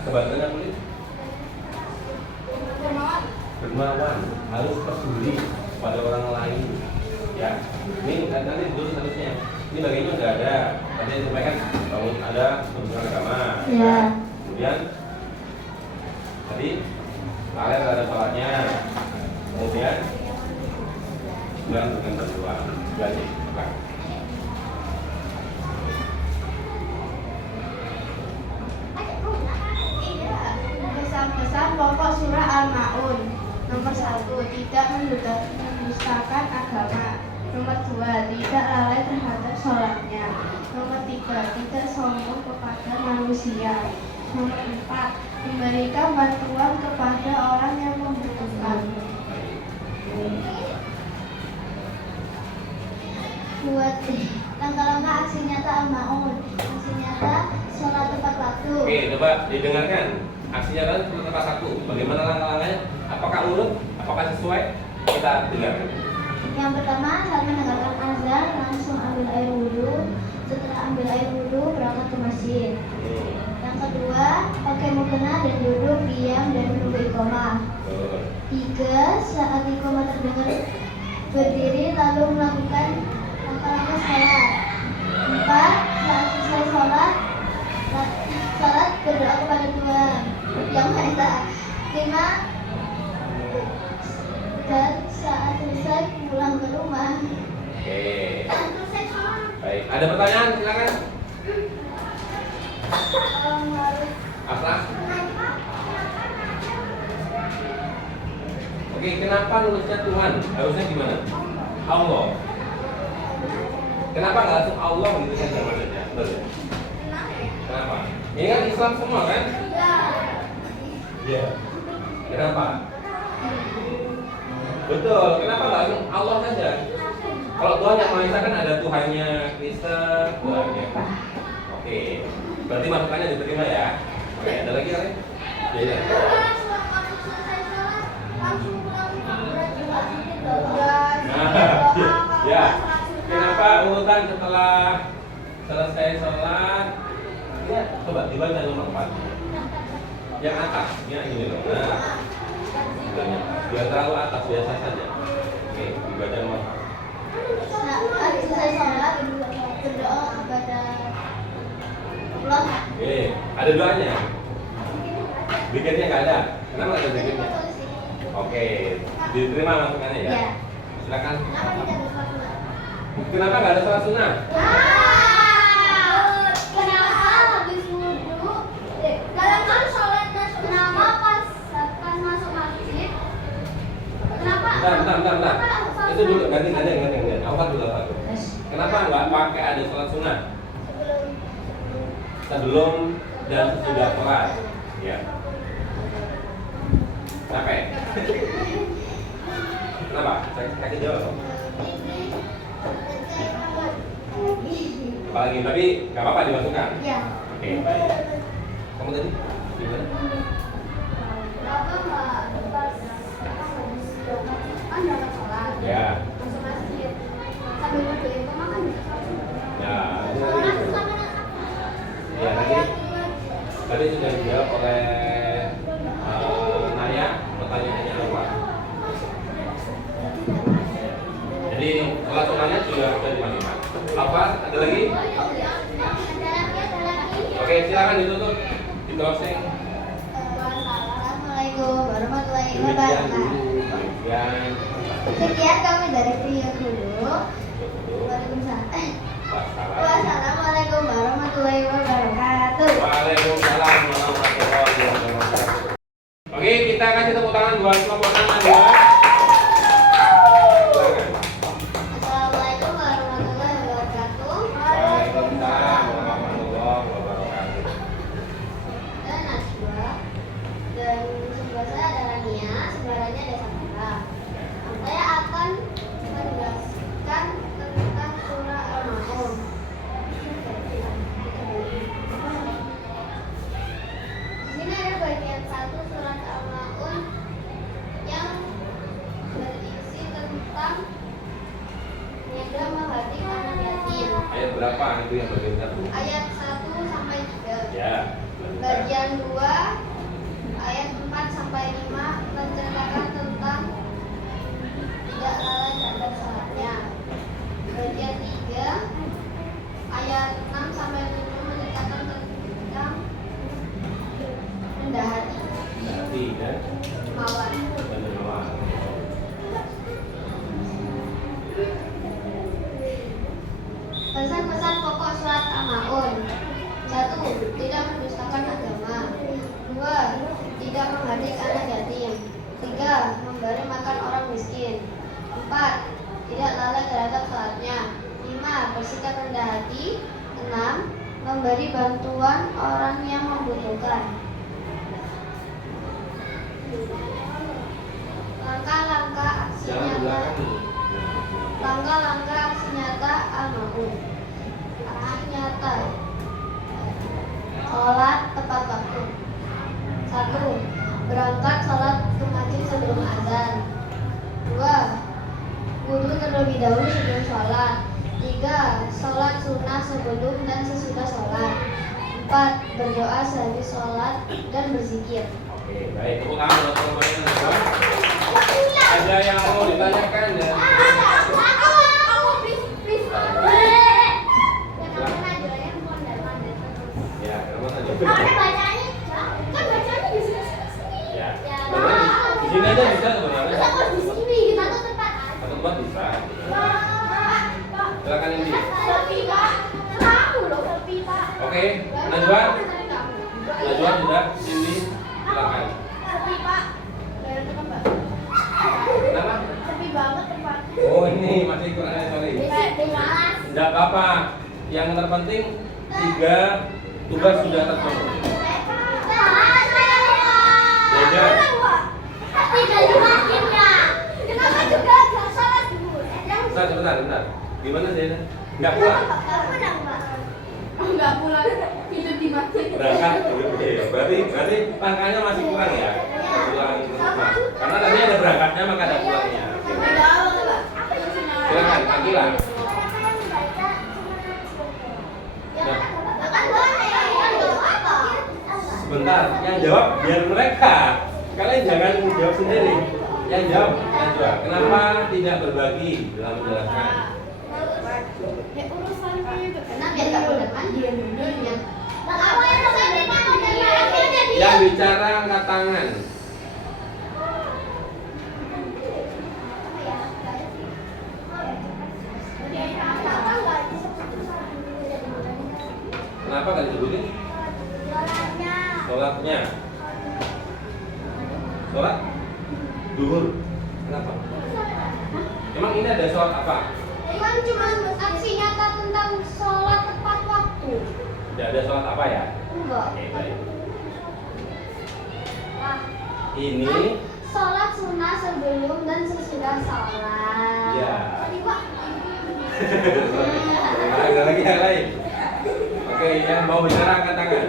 Kebantuannya pelit. Dermawan, harus peduli pada orang lain. Ya, ini nanti ditulis harusnya. Ini bagiannya udah ada. Tadi saya sampaikan bangun ada kebutuhan agama. Ya. Kemudian tadi kalian ada sholatnya. Kemudian bulan dengan bantuan. Gaji. Pesan-pesan pokok surah Al-Maun. Nomor 1, tidak mendustakan agama. Nomor 2, tidak lalai terhadap sholatnya. Nomor 3, tidak sombong kepada manusia. Nomor 4, memberikan bantuan kepada orang yang membutuhkan. Buat langkah-langkah aksi nyata Al-Maun. Aksi nyata sholat tepat waktu. Oke, coba didengarkan. Aksinya tadi seperti tepat satu. Bagaimana langkah-langkahnya? Apakah urut? Apakah sesuai? Kita dengarkan. Yang pertama, saat mendengarkan azan langsung ambil air wudhu. Setelah ambil air wudhu, berangkat ke masjid. Yang kedua, pakai mukena dan duduk diam dan menunggu iqomah. 3, saat iqomah terdengar berdiri lalu melakukan langkah-langkah sholat. 4, saat selesai sholat berdoa kepada Tuhan Yang Maha Esa. 5, dan saat selesai pulang ke rumah. Oke. Baik, ada pertanyaan? Silakan. Afra. Oke, kenapa nulisnya Tuhan? Harusnya gimana? Allah. Kenapa nggak langsung Allah gitu kan maksudnya? Betul ya? Kenapa? Ini kan Islam semua kan? Iya. Kenapa? Betul. Kenapa nggak langsung Allah saja? Kalau Tuhan yang Maha Esa kan ada Tuhannya Kristen, Tuhannya. Oke. Berarti masukannya diterima ya. Oke, ada lagi kali? Iya. Nah, ya. Kenapa urutan setelah selesai sholat 4-nya coba dibaca nomor 4. Yang atas, yang ini loh. Nah, biar terlalu atas biasa saja. Oke, dibaca nomor 4. Saat selesai sholat, berdoa kepada Allah. Oke, ada doanya. Zikirnya nggak ada. Kenapa nggak ada zikirnya? Oke, diterima masukannya ya. Ya. Silakan. Kenapa tidak ada sholat sunnah? Kenapa nggak ada sholat sunnah? Kenapa habis wudhu? Dalam kan sholatnya kenapa pas masuk masjid? Kenapa? Bentar. Itu dulu, ganti. Apa dulu? Kenapa nggak pakai ada sholat sunnah? Sebelum dan sesudah sholat. Ya. Capek. Kenapa? Saya kasih jawab. Apalagi, tapi nggak apa-apa dimasukkan. Ya. Oke, baik. Kamu tadi gimana? Kenapa nggak pas kan dalam sholat? Ya. Masuk masjid. Sambil wudhu itu makan bisa sholat. Ya. Sholat sama Ya, tadi sudah dijawab oleh Naya. Pertanyaannya apa? Jadi sholat sunnahnya sudah dimasukkan. Apa? Ada lagi? Oke, silakan ditutup, di closing. Assalamualaikum warahmatullahi Demikian wabarakatuh. dulu. Demikian. Sekian kami dari Trio Hulu. Waalaikumsalam. Wassalamualaikum warahmatullahi wabarakatuh. Waalaikumsalam warahmatullahi wabarakatuh. Oke, kita kasih tepuk tangan buat kelompok tangan ya. Silakan. Assalamualaikum warahmatullahi wabarakatuh. Waalaikumsalam warahmatullahi wabarakatuh. Dan Najwa. Dan sebelah saya ada Rania, sebelahnya ada Samara. Saya akan menjelaskan tentang surah Al-Maun. Di sini ada bagian 1 surat Al-Maun yang berisi tentang menyegah hati anak yatim. Ayat berapa itu yang bagian satu? Ayat 1 sampai 3. Ya. Bagian 2 ayat 4 sampai 5 menceritakan tentang tidak lalai terhadap sholatnya. Bagian 3 ayat 6 sampai 7 menceritakan tentang rendah hati, Berarti dan mawar. menerima. Pesan-pesan pokok surat Al-Maun. 1. Tidak mendustakan agama. 2. Tidak menghardik anak yatim. 3. Memberi makan orang miskin. 4. Tidak lalai terhadap sholatnya. 5. Bersikap rendah hati. 6. Memberi bantuan orang yang membutuhkan. Langkah-langkah aksi Jangan di nyata. belakang. Langkah-langkah aksi nyata Al-Maun. Aksi nyata. Sholat tepat waktu. 1. Berangkat sholat ke masjid sebelum azan. 2. Wudhu terlebih dahulu sebelum sholat. 3. Sholat sunnah sebelum dan sesudah sholat. 4. Berdoa sehabis sholat dan berzikir. Oke, baik. Tepuk tangan buat teman-teman semua. Ada yang mau ditanyakan dan ya, kamu saja. Ya. Di sini aja bisa sebenarnya. Satu tempat bisa. Silakan Indi. Oke, Najwa. Najwa sudah. Indi, silakan. Kenapa? Oh, ini masih kurang sorry. Tidak apa-apa. Yang terpenting 3 tugas sudah terpenuhi. Belajar. Sebentar. Gimana Zena? Nggak pulang? Enggak pulang, hidup di masjid. Berangkat. Oke, berarti langkahnya masih kurang ya? Pulang. Karena tadi ada berangkatnya maka ada pulangnya. Silakan, Akila. biar mereka, kalian jangan jawab sendiri. Yang jawab, Najwa, kenapa tidak berbagi dalam menjelaskan? Karena biar gak boleh mandi yang apa yang Yang bicara angkat tangan. Kenapa gak disebutin? Sholatnya. Sholat duhur. Kenapa? Emang ini ada sholat apa? kan cuma aksi nyata tentang sholat tepat waktu. Tidak ada sholat apa ya? Enggak. Oke, baik. Wah, Ini sholat sunnah sebelum dan sesudah sholat. ya. Tadi Pak. Ada lagi yang lain. Oke, yang mau bicara angkat tangan.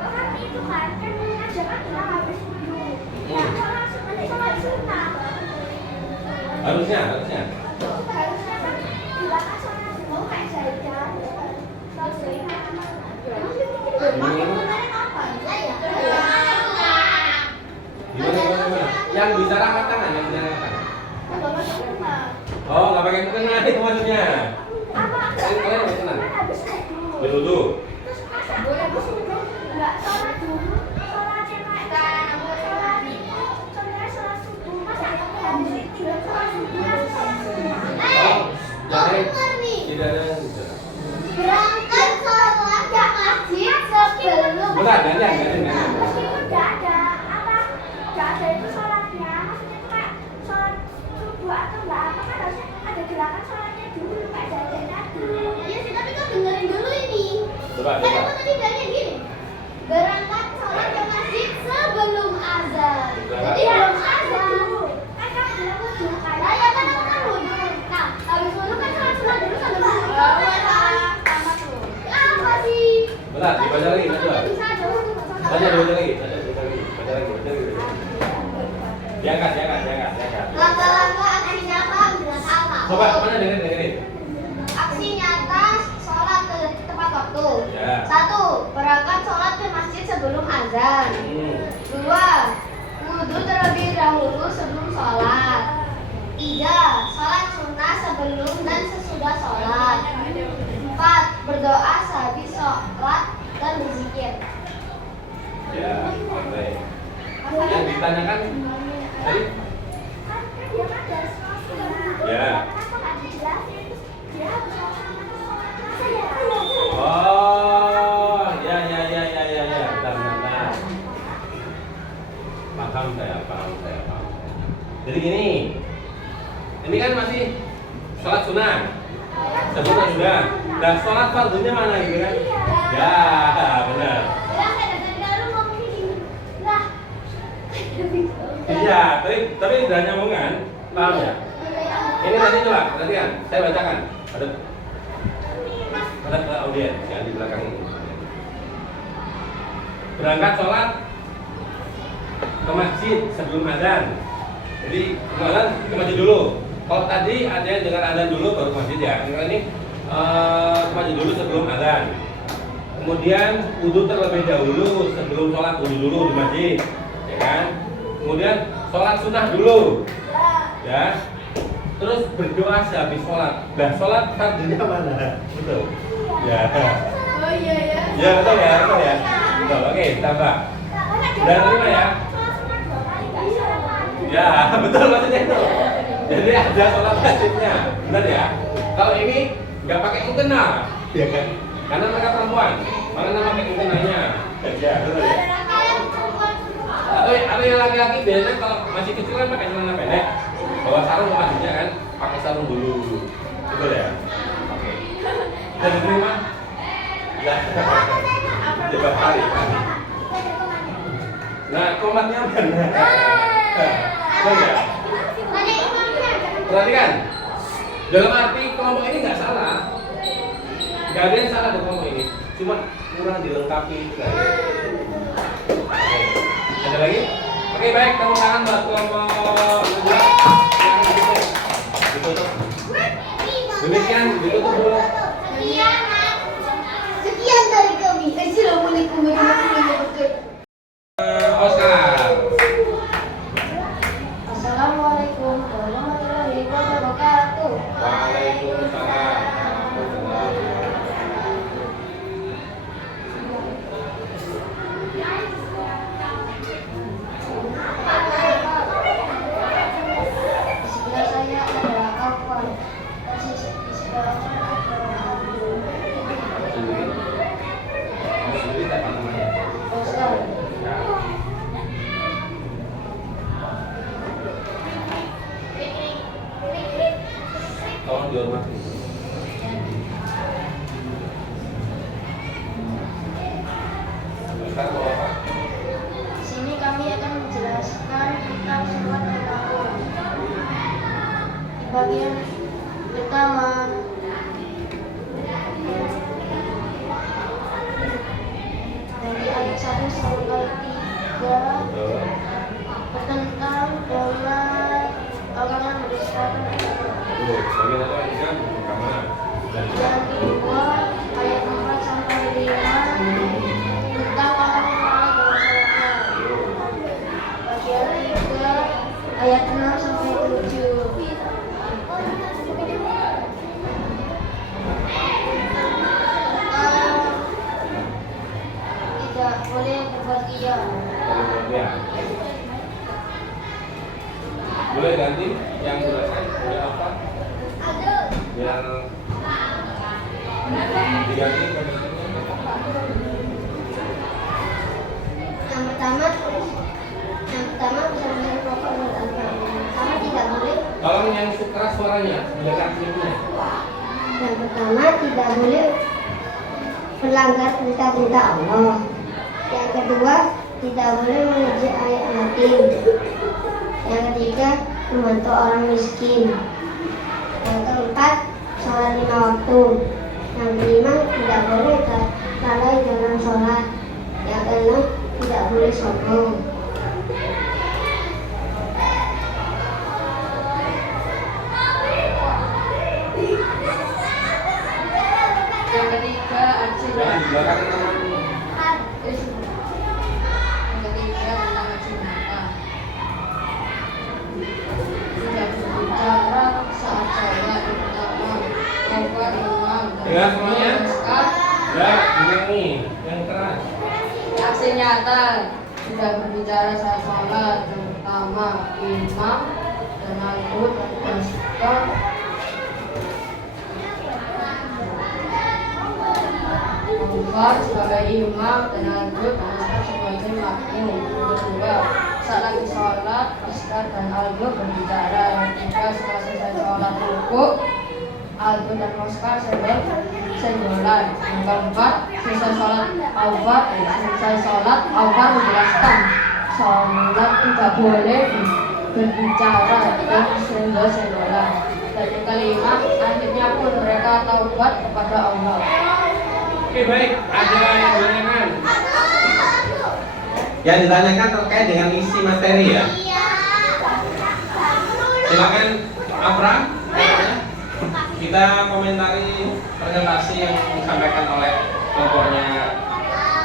Kan itu kan mengajarkan kita habis dulu. Ya, sholat sunnah. Harusnya. Harusnya kan dilakukan sholat dulu kayak jajan. Terus Gimana? Yang bicara angkat tangan, yang bicara angkat tangan. Oh, nggak pakai mukena itu maksudnya. Kalian nggak tenang. Berwudu. Oh, jadi tidak ada yang bicara. berangkat sholat ke masjid sebelum Bentar, gantian. meskipun nggak ada itu sholatnya, maksudnya itu kayak sholat subuh atau nggak apa kan harusnya ada gerakan sholatnya dulu kayak jajan tadi. Iya sih, tapi kau dengerin dulu ini. Coba. Kan aku tadi bilangnya gini, berangkat sholat ke masjid sebelum azan. Jadi belum azan. Kan kamu bilang wudhu kan? Nah, ya kan aku kan wudhu. Nah, habis wudhu kan sholat sunat dulu sambil wudhu. Sama tuh. Apa sih? Bentar, dibaca lagi, Najwa. Bisa aja wudhu. Baca lagi. Diangkat. Langkah-langkah aksi nyata ambilan amal. Coba, mana dengerin. Aksi nyata sholat tepat waktu. Ya. 1. Berangkat sholat ke masjid sebelum azan. 2. Wudhu terlebih dahulu sebelum sholat. 3. Sholat sunnah sebelum dan sesudah sholat. 4. Berdoa sehabis sholat dan berzikir. Ya, baik. Yang ditanyakan tadi? Kan dia kan dari sholat sunnah. Ya. Kenapa nggak dijelasin? Dia harus sholat sunnah atau sholat masa ya? Oh, ya. Bentar. Paham saya. Jadi gini, ini kan masih sholat sunnah. Sebutnya sudah. Dan sholat fardunya mana gitu kan? Ya, benar. Bilang saya dari dulu ngomong gini. Lah. Iya, tapi udah nyambungan, paham ya? Ini nanti coba, perhatikan, saya bacakan. Ada ke audiens yang di belakang ini. Berangkat sholat ke masjid sebelum azan. Jadi kemudian ke masjid dulu. Kalau tadi ada yang dengar azan dulu baru ke masjid ya. Ini ke masjid dulu sebelum azan. Kemudian wudhu terlebih dahulu sebelum sholat, wudhu dulu di masjid, ya kan? Kemudian sholat sunnah dulu, ya. Terus berdoa sehabis sholat. Nah, sholat fardunya mana? Betul. Ya. Oh iya ya. Ya betul ya. Betul. Oke, tambah. Dan 5 ya. Ya, betul maksudnya itu. Jadi ada sholat wajibnya, benar ya? Kalau ini nggak pakai mukena, ya kan? Karena mereka perempuan, makanya pakai mukenanya. Ya, betul ya. Ada yang laki-laki biasanya kalau masih kecil kan pakai celana pendek, bawa sarung ke masjidnya kan, pakai sarung dulu, betul ya? Oke. Dan diterima? Ya. Coba hari. Nah, komatnya mana? Betul ya? Perhatikan, dalam arti kelompok ini nggak salah, nggak ada yang salah dari kelompok ini, cuma kurang dilengkapi itu kan. Oke. Ada lagi? Oke, baik, tepuk tangan buat kelompok kedua. Ditutup. Demikian, ditutup dulu. Sekian dari kami. Assalamualaikum warahmatullahi wabarakatuh. dihormati. Sekarang mau apa? Di sini kami akan menjelaskan tentang sholat al-Ma'un. Di bagian pertama, dari ayat 1 sampai 3 tentang damai Allah yang mendustakan agama. Bagian apa yang tiga? Pertama. Dan Yang kedua, ayat 4 sampai 5 tentang orang yang lalai dalam sholatnya. Bagian 3, ayat 6 sampai 7 tidak boleh berpergian. ya. Boleh ganti yang selesai, boleh apa? Biar diganti Yang pertama bisa menjadi pokok dan al-Ma'un. Pertama tidak boleh. tolong yang keras suaranya, dekat mic-nya. Yang pertama tidak boleh melanggar perintah-perintah Allah. Yang kedua tidak boleh menguji ayat yatim. Yang ketiga membantu orang miskin. Yang keempat sholat 5 waktu. Yang kelima tidak boleh lalai dalam sholat. Yang keenam tidak boleh sombong. Yang ketiga, aksi Jangan di belakang temanmu. Yang ketiga tentang aksi nyata. Tidak berbicara saat sholat pertama, kabar imam. Dengar semuanya? Ya, ini yang keras. Aksi nyata tidak berbicara saat sholat, terutama imam dan al-Qud dan Umar sebagai imam dan al-Qud sebagai makmum. Yang kedua, saat lagi sholat, Oscar dan al-Qud berbicara. Yang ketiga, setelah selesai sholat rukuk, al-Qud dan Oscar senggolan. Yang keempat, selesai sholat Alvar menjelaskan sholat tidak boleh berbicara dan senggol-senggolan. Dan yang kelima, akhirnya pun mereka taubat kepada Allah. Oke baik, ada yang ditanyakan? Yang ditanyakan terkait dengan isi materi ya? Silakan Afra. Kita komentari presentasi yang disampaikan oleh kelompoknya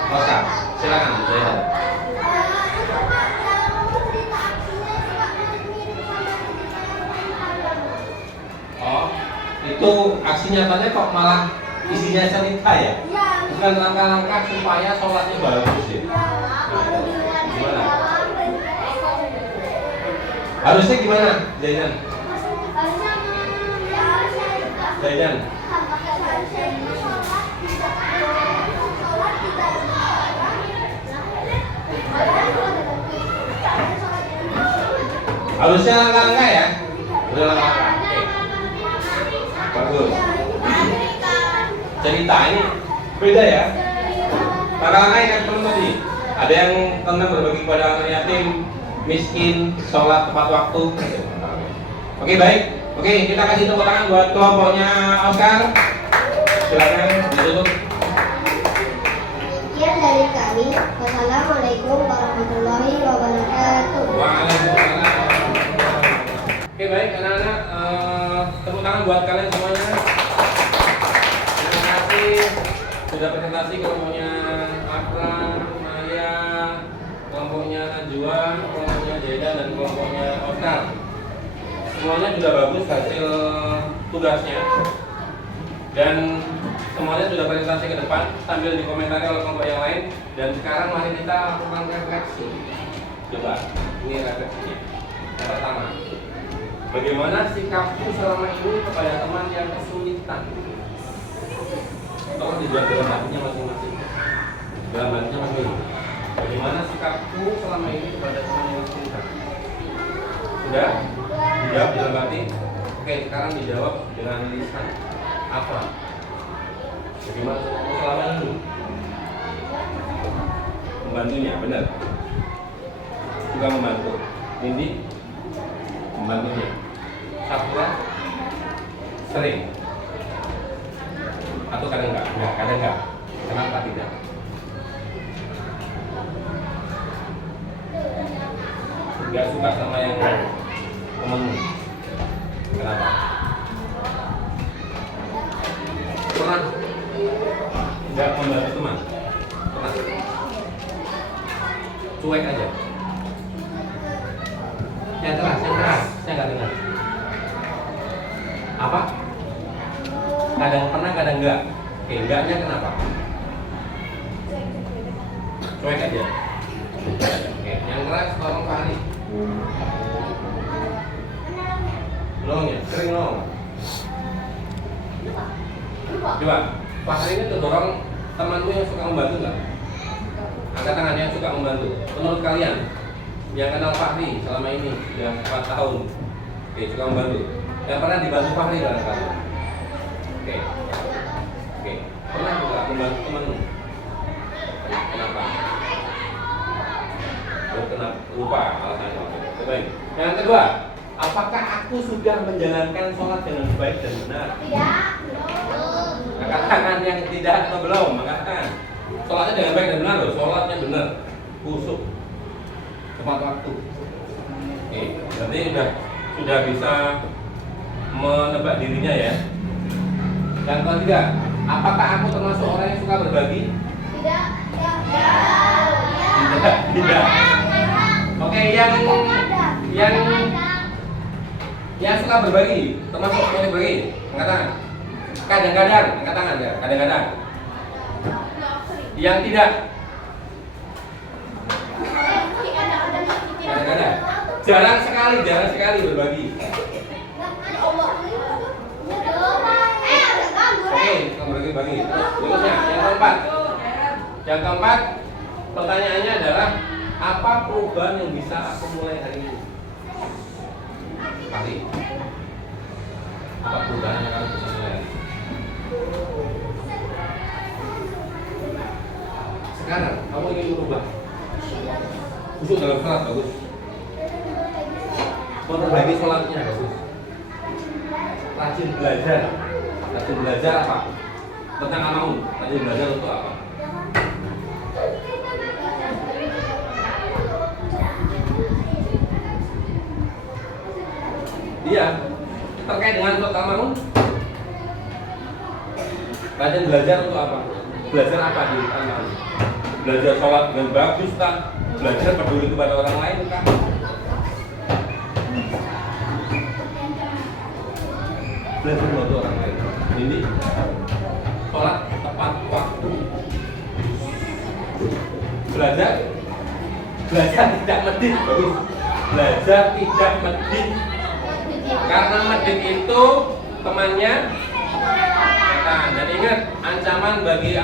Oscar. Silakan Zaidan. Oh, itu aksi nyatanya kok malah isinya cerita ya? Bukan langkah-langkah supaya sholatnya bagus ya? Gimana? Harusnya gimana, Zaidan? Zaidan? Harusnya langkah-langkah ya? Udah langkah-langkah. Oke. Bagus. Cerita ini beda ya. Langkah-langkah yang kami tadi. Ada yang tentang berbagi kepada anak yatim, miskin, sholat tepat waktu. Oke baik. Oke, kita kasih tepuk tangan buat kelompoknya Oscar. Silakan ditutup. Sekian dari kami. Wassalamualaikum warahmatullahi wabarakatuh. Waalaikumsalam. Oke baik anak-anak, tepuk tangan buat kalian semuanya. Terima kasih sudah presentasi kelompoknya Afra, Maya, kelompoknya Najwa, kelompoknya Jeda dan kelompoknya Oscar. Semuanya sudah bagus hasil tugasnya dan semuanya sudah presentasi ke depan sambil dikomentari oleh kelompok yang lain. Dan sekarang mari kita lakukan refleksi. Coba ini refleksinya. Yang pertama, bagaimana sikapku selama ini kepada teman yang kesulitan? Tolong dijawab dalam hatinya masing-masing. Dalam hatinya masing-masing. Bagaimana sikapku selama ini kepada teman yang kesulitan? Sudah? Dijawab dalam hati? Oke, sekarang dijawab dengan lisan apa? Bagaimana selama ini? Membantunya, benar. Juga membantu. Ini membantunya. Safira sering. Atau kadang enggak? Enggak, kadang enggak. Kenapa tidak? Enggak suka sama yang temenmu. Kenapa? Pernah enggak membantu teman? Pernah? Cuek aja. Yang keras, saya nggak dengar. Apa? Kadang pernah, kadang enggak. Oke, enggaknya kenapa? Cuek aja. Oke, yang keras tolong Pak Ali. Nolong ya, sering nolong. Coba, Pak Ali ini terdorong temanmu yang suka membantu nggak? Angkat tangan yang suka membantu. Menurut kalian, yang kenal Fahri selama ini, yang 4 tahun, oke, suka membantu. Yang pernah dibantu Fahri barangkali? Oke, pernah nggak membantu temanmu? Kenapa? Kenapa? Lupa alasannya. Oke, baik. Yang kedua, apakah aku sudah menjalankan sholat dengan baik dan benar? Tidak. Angkat tangan yang tidak atau belum, angkatkan. Sholatnya dengan baik dan benar loh, sholatnya benar, khusyuk, tepat waktu. Oke, berarti sudah bisa menebak dirinya ya. Yang ketiga, apakah aku termasuk orang yang suka berbagi? Tidak. Tidak. Oke, yang suka berbagi, termasuk orang yang berbagi, angkat tangan. Kadang-kadang, angkat tangan ya, kadang-kadang. Yang tidak. Kadang-kadang. Jarang sekali berbagi. Oke, berbagi. Berikutnya, yang keempat, pertanyaannya adalah apa perubahan yang bisa aku mulai hari ini? Kali. Apa perubahan yang harus bisa mulai? Sekarang kamu ingin berubah. Khusus dalam sholat bagus. Memperbaiki sholatnya bagus. Rajin belajar. Rajin belajar apa? Tentang amaun. Rajin belajar untuk apa? Iya. Terkait dengan surat Al-Maun. Rajin belajar untuk apa? Belajar apa di Al-Maun? Belajar sholat dengan bagus kan? Belajar peduli kepada orang lain kan? Belajar membantu orang lain. Ini sholat tepat waktu. Belajar tidak medit, bagus. Belajar tidak medit. Karena medit itu temannya setan. Dan ingat, ancaman dari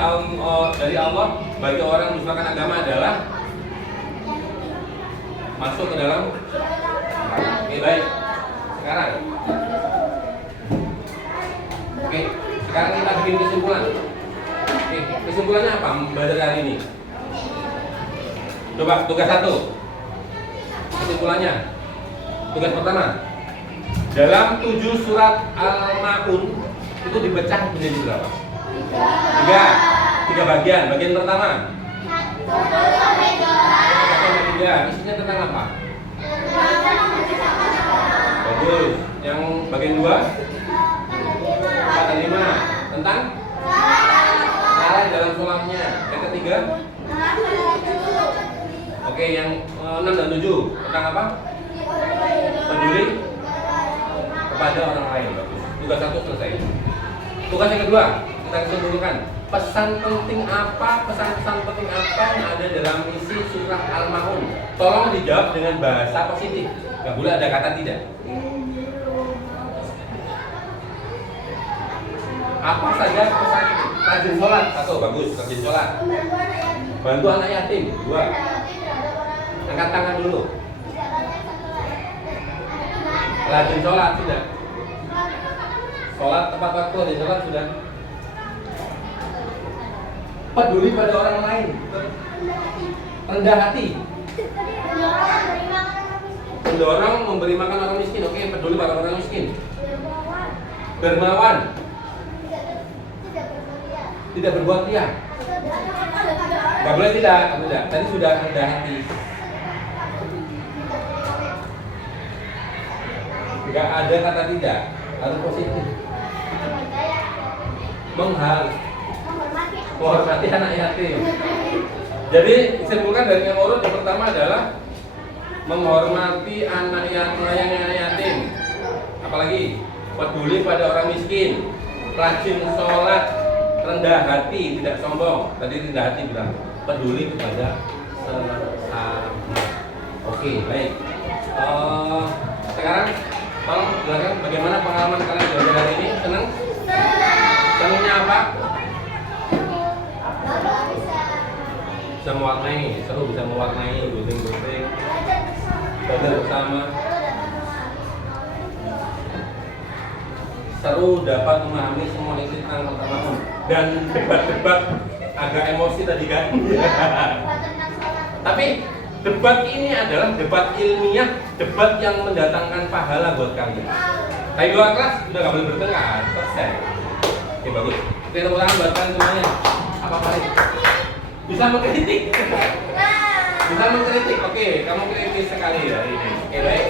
Allah bagi orang yang mendustakan agama adalah masuk ke dalam. Oke, baik. Sekarang kita bikin kesimpulan. Oke, kesimpulannya apa belajar hari ini? Coba tugas 1. Kesimpulannya. Tugas pertama. Dalam 7 surat Al-Maun itu dipecah menjadi berapa? 3 bagian. Bagian pertama 1-3. Isinya tentang apa? Bagus. Yang bagian 2 4 dan 5 tentang salah dalam sholatnya. Yang ketiga, oke, yang 6 dan 7 tentang apa? Peduli kepada orang lain. Bagus. Tugas 1 selesai. Tugas yang kedua, kita simpulkan. Pesan penting apa yang ada dalam isi surah Al-Maun? Tolong dijawab dengan bahasa positif. Gak boleh ada kata tidak. Apa saja pesan? Rajin sholat 1, bagus, rajin sholat. Bantu anak yatim 2. Angkat tangan dulu. Rajin sholat tidak? Sholat tepat waktu, ada sholat sudah. Peduli pada orang lain. Rendah hati. Mendorong memberi makan orang miskin. Oke, peduli pada orang miskin. Dermawan. Tidak berbuat liar. Gak boleh tidak. Tadi sudah rendah hati. Gak ada kata tidak, harus positif. Menghormati anak yatim. Jadi simpulkan dari yang urut, yang pertama adalah menghormati anak melayani anak yatim. Apalagi peduli pada orang miskin, rajin sholat, rendah hati, tidak sombong. Tadi rendah hati bilang peduli kepada sesama. Oke, baik. Sekarang tolong jelaskan bagaimana pengalaman kalian belajar hari ini. Senang? Senangnya apa? Bisa mewarnai, seru bisa mewarnai, gunting-gunting, belajar bersama. Seru dapat memahami semua isi tentang pertemanan dan debat-debat agak emosi tadi kan. Tapi debat ini adalah debat ilmiah, debat yang mendatangkan pahala buat kalian. Tapi dua kelas udah gak boleh bertengkar, selesai. Oke, bagus. Oke, tepuk tangan buat kalian semuanya. Apa paling? Bisa mengkritik. Bisa mengkritik. Oke, kamu kritis sekali ya ini. Oke, baik.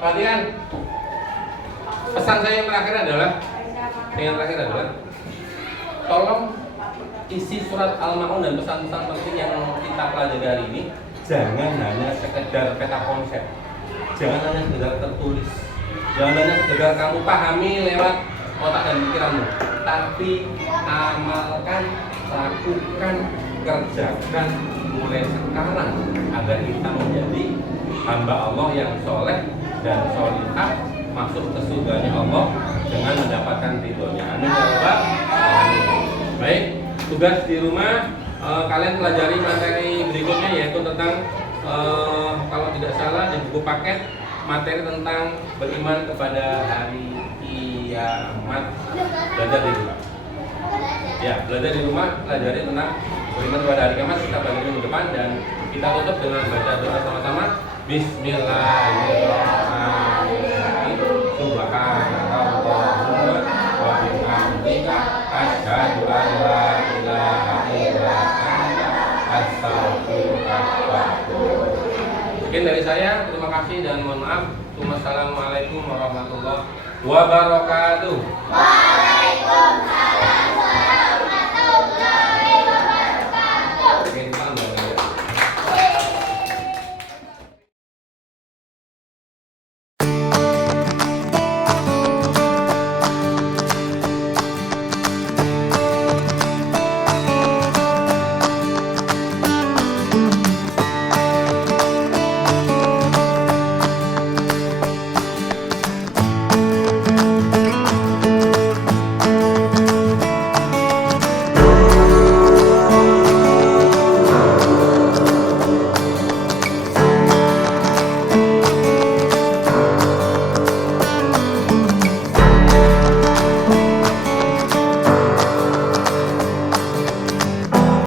Perhatikan. Pesan saya yang terakhir adalah tolong isi surat Al-Ma'un dan pesan-pesan penting yang kita pelajari hari ini jangan hanya sekedar peta konsep, jangan hanya sekedar tertulis, jangan hanya sekedar kamu pahami lewat otak dan pikiranmu, tapi amalkan, lakukan, kerjakan mulai sekarang agar kita menjadi hamba Allah yang soleh dan solihah, masuk ke surganya Allah dengan mendapatkan ridhonya. Amin ya rabbal alamin. Baik, tugas di rumah kalian pelajari materi berikutnya, yaitu tentang kalau tidak salah di buku paket materi tentang beriman kepada hari kiamat. Belajar di rumah. Ya, belajar di rumah, pelajari tentang beriman kepada hari kiamat. Kita belajar minggu depan dan kita tutup dengan baca doa sama-sama. Bismillahirrahmanirrahim. Subhanallahumma wa bihamdika asyhadu an la ilaha illa anta astaghfiruka wa atubu ilaik. Sekian dari saya, terima kasih dan mohon maaf. Wassalamualaikum warahmatullahi wabarakatuh.